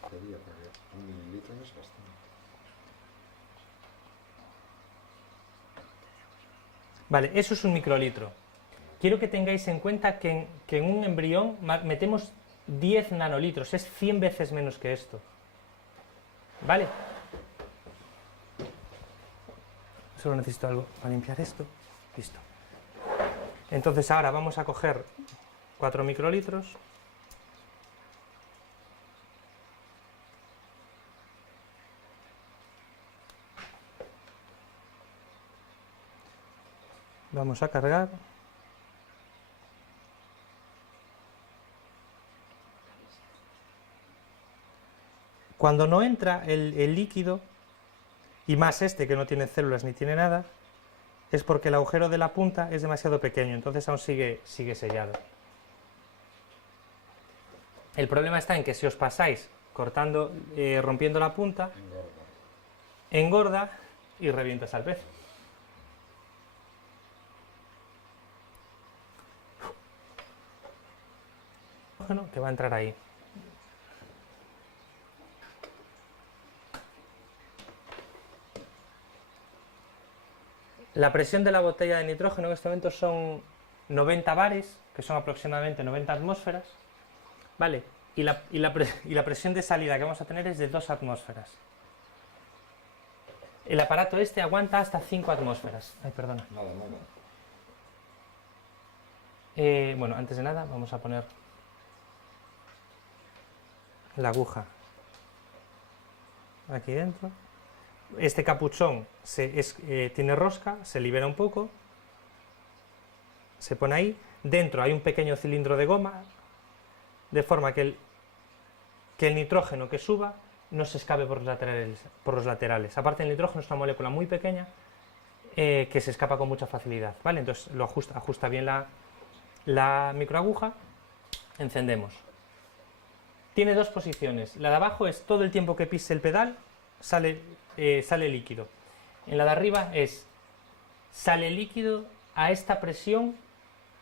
Porque 1 mililitro es bastante. Vale, eso es un microlitro. Quiero que tengáis en cuenta que en un embrión metemos 10 nanolitros, es 100 veces menos que esto. ¿Vale? Solo necesito algo para limpiar esto. Listo. Entonces ahora vamos a coger 4 microlitros. Vamos a cargar. Cuando no entra el líquido, y más este que no tiene células ni tiene nada, es porque el agujero de la punta es demasiado pequeño, entonces aún sigue sellado. El problema está en que si os pasáis cortando, rompiendo la punta, engorda y revientas al pez. Que va a entrar ahí. La presión de la botella de nitrógeno en este momento son 90 bares, que son aproximadamente 90 atmósferas, ¿vale? Y la presión de salida que vamos a tener es de 2 atmósferas. El aparato este aguanta hasta 5 atmósferas. Ay, perdona. Nada, nada. Bueno, antes de nada vamos a poner la aguja aquí dentro. Este capuchón tiene rosca, se libera un poco, se pone ahí. Dentro hay un pequeño cilindro de goma, de forma que el nitrógeno que suba no se escape por los laterales. Aparte, el nitrógeno es una molécula muy pequeña que se escapa con mucha facilidad, ¿vale? Entonces lo ajusta bien la microaguja. Encendemos. Tiene 2 posiciones. La de abajo es todo el tiempo que pise el pedal, sale líquido. En la de arriba sale líquido a esta presión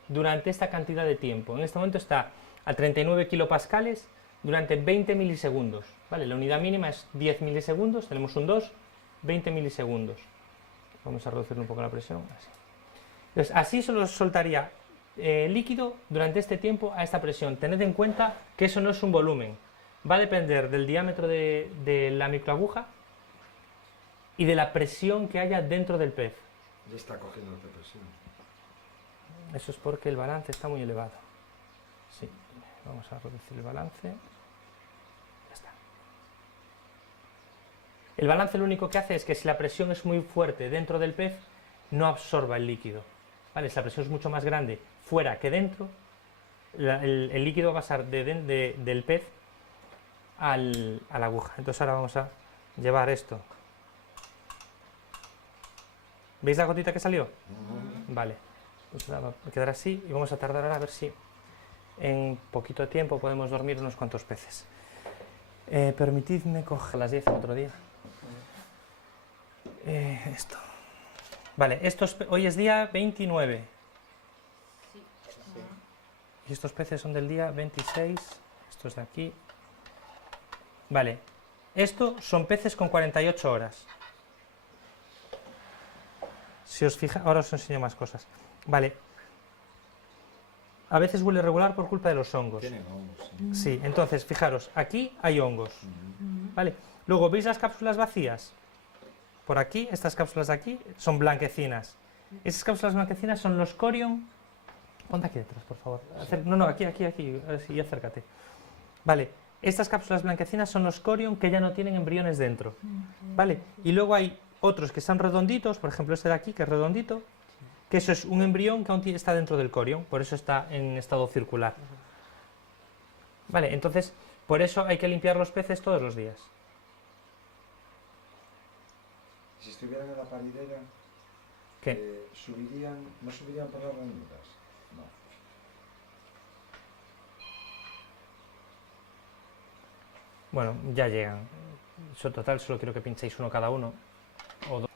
durante esta cantidad de tiempo. En este momento está a 39 kilopascales durante 20 milisegundos. ¿Vale? La unidad mínima es 10 milisegundos, tenemos un 2, 20 milisegundos. Vamos a reducir un poco la presión. Así. Entonces, así solo soltaría líquido durante este tiempo a esta presión. Tened en cuenta que eso no es un volumen. Va a depender del diámetro de la microaguja y de la presión que haya dentro del pez. Ya está cogiendo la presión. Eso es porque el balance está muy elevado. Sí, vamos a reducir el balance. Ya está. El balance lo único que hace es que si la presión es muy fuerte dentro del pez, no absorba el líquido. ¿Vale? Si la presión es mucho más grande fuera que dentro, el líquido va a pasar del pez a la aguja. Entonces ahora vamos a llevar esto. ¿Veis la gotita que salió? Vale. Pues va a quedar así y vamos a tardar ahora a ver si en poquito tiempo podemos dormir unos cuantos peces. Permitidme coger las 10 otro día. Esto. Vale, hoy es día 29. Sí. Y estos peces son del día 26. Estos de aquí. Vale. Estos son peces con 48 horas. Si os fijáis, ahora os enseño más cosas. Vale. A veces huele regular por culpa de los hongos. Tienen hongos, sí. Sí, entonces, fijaros, aquí hay hongos. Vale. Luego, ¿veis las cápsulas vacías? Por aquí, estas cápsulas de aquí son blanquecinas. Esas cápsulas blanquecinas son los corion. Ponte aquí detrás, por favor. No, aquí, así, acércate. Vale, estas cápsulas blanquecinas son los corion que ya no tienen embriones dentro. Vale, y luego hay otros que están redonditos, por ejemplo este de aquí, que es redondito, que eso es un embrión que aún está dentro del corion, por eso está en estado circular. Vale, entonces Por eso hay que limpiar los peces todos los días. Si estuvieran en la paridera, ¿Qué? ¿no subirían por las ranuras? No. Bueno, ya llegan. Eso total, solo quiero que pinchéis uno cada uno. O dos.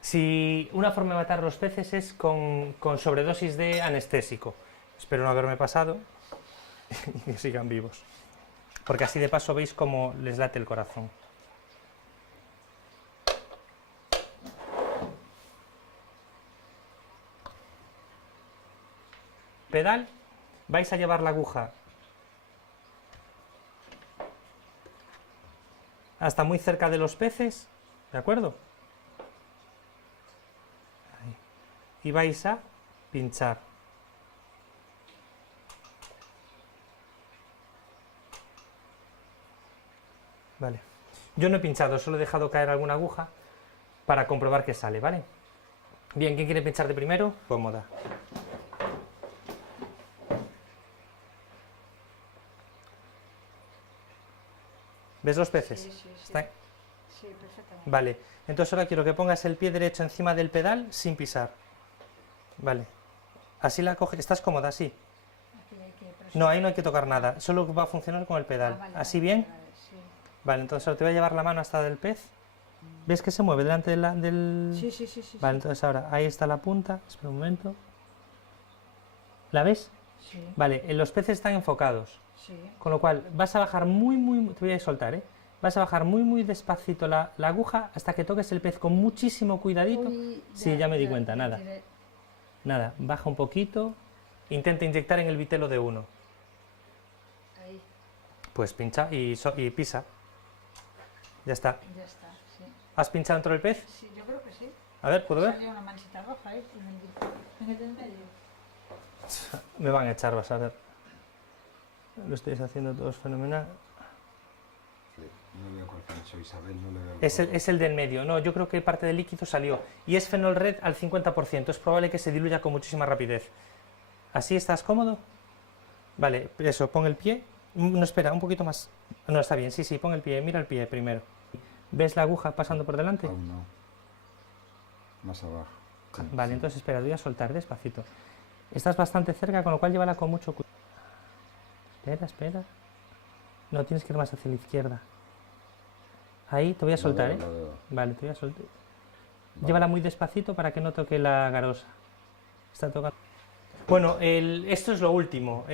Si una forma de matar los peces es con sobredosis de anestésico. Espero no haberme pasado y que sigan vivos. Porque así de paso veis cómo les late el corazón. Pedal, vais a llevar la aguja hasta muy cerca de los peces, ¿de acuerdo? Ahí. Y vais a pinchar. Vale. Yo no he pinchado, solo he dejado caer alguna aguja para comprobar que sale, ¿vale? Bien, ¿quién quiere pinchar de primero? Cómoda. ¿Ves los peces? Sí, sí, sí. ¿Están? Sí, perfectamente. Vale. Entonces ahora quiero que pongas el pie derecho encima del pedal sin pisar. Vale. Así la coges. ¿Estás cómoda? Sí. Aquí hay que presionar. No, ahí no hay que tocar nada. Solo va a funcionar con el pedal. Ah, vale, ¿Así vale, bien? vale, sí. Vale, entonces ahora te voy a llevar la mano hasta del pez. ¿Ves que se mueve delante del...? Sí, sí, sí, sí. Vale, sí. entonces ahora ahí está la punta. Espera un momento. ¿La ves? Sí, Vale, los peces están enfocados. sí. Con lo cual vas a bajar muy, te voy a soltar, ¿eh? Vas a bajar muy despacito la aguja hasta que toques el pez con muchísimo cuidadito. Uy, Sí, ya me di cuenta, ya nada. tiré. Nada, baja un poquito. Intenta inyectar en el vitelo de uno. Ahí, Pues pincha y pisa. Ya está. ya está, sí. ¿Has pinchado dentro del pez? Sí, yo creo que sí. A ver, ¿puedo ver? Salió una manchita roja ahí, en el del medio. Me van a echar, vas a ver. Lo estáis haciendo todos fenomenal. No veo cuál pincho, Isabel, no le veo. Es el del medio. No, yo creo que parte del líquido salió. Y es fenol red al 50%. Es probable que se diluya con muchísima rapidez. ¿Así estás cómodo? Vale, eso, pon el pie. No, espera, un poquito más. No, está bien, sí, pon el pie. Mira el pie primero. ¿Ves la aguja pasando por delante? Aún no. Más abajo. Sí, Vale, sí. entonces espera, voy a soltar despacito. Estás bastante cerca, con lo cual llévala con mucho cuidado. Espera. No, tienes que ir más hacia la izquierda. Ahí, te voy a soltar, ¿eh? Lo veo. Vale, te voy a soltar. Vale. Llévala muy despacito para que no toque la garosa. Está tocando. Bueno, esto es lo último.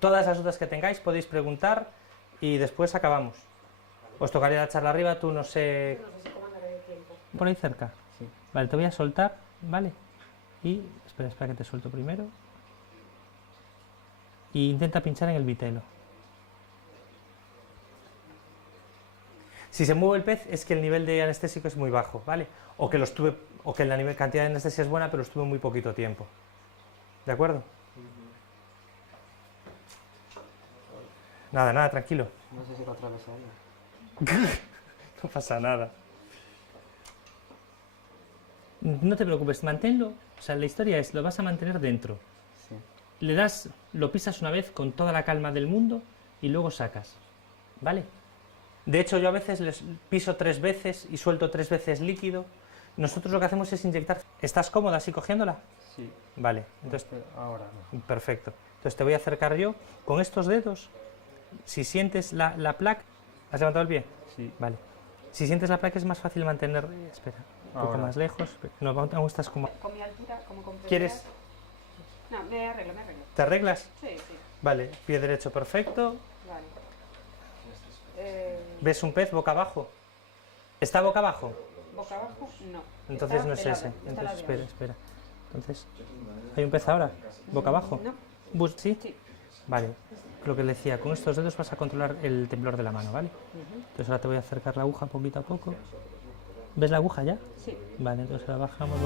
Todas las dudas que tengáis podéis preguntar y después acabamos. Os tocaría la charla arriba, tú no sé... No sé si comandaré el tiempo. Por ahí cerca. Sí. Vale, te voy a soltar, ¿vale? Y espera que te suelto primero. Y intenta pinchar en el vitelo. Si se mueve el pez es que el nivel de anestésico es muy bajo, ¿vale? O que la cantidad de anestesia es buena, pero estuve muy poquito tiempo. ¿De acuerdo? Nada, tranquilo. No sé si lo atravesaría. No pasa nada. No te preocupes, manténlo. O sea, la historia es, lo vas a mantener dentro. Sí. Lo pisas una vez con toda la calma del mundo y luego sacas. ¿Vale? De hecho, yo a veces les piso 3 veces y suelto 3 veces líquido. Nosotros lo que hacemos es inyectar. ¿Estás cómoda así cogiéndola? Sí. Vale, entonces, Ahora no. perfecto. Entonces te voy a acercar yo con estos dedos. Si sientes la placa... ¿Has levantado el pie? Sí. Vale. Si sientes la placa es más fácil mantener... Espera, un poco Ahora. más lejos. No, aún estás como... Con mi altura, como con ¿Quieres? No, me arreglo. ¿Te arreglas? Sí, sí, Vale, pie derecho perfecto. vale. ¿Ves un pez boca abajo? ¿Está boca abajo? Boca abajo, no. Entonces Está no es de ese. lado, está Entonces, ladeado. espera. Entonces, ¿hay un pez ahora? ¿Boca abajo? No, ¿Sí? sí. Vale. Lo que le decía, con estos dedos vas a controlar el temblor de la mano, ¿vale? Entonces ahora te voy a acercar la aguja poquito a poco. ¿Ves la aguja ya? Sí. Vale, entonces ahora bajamos.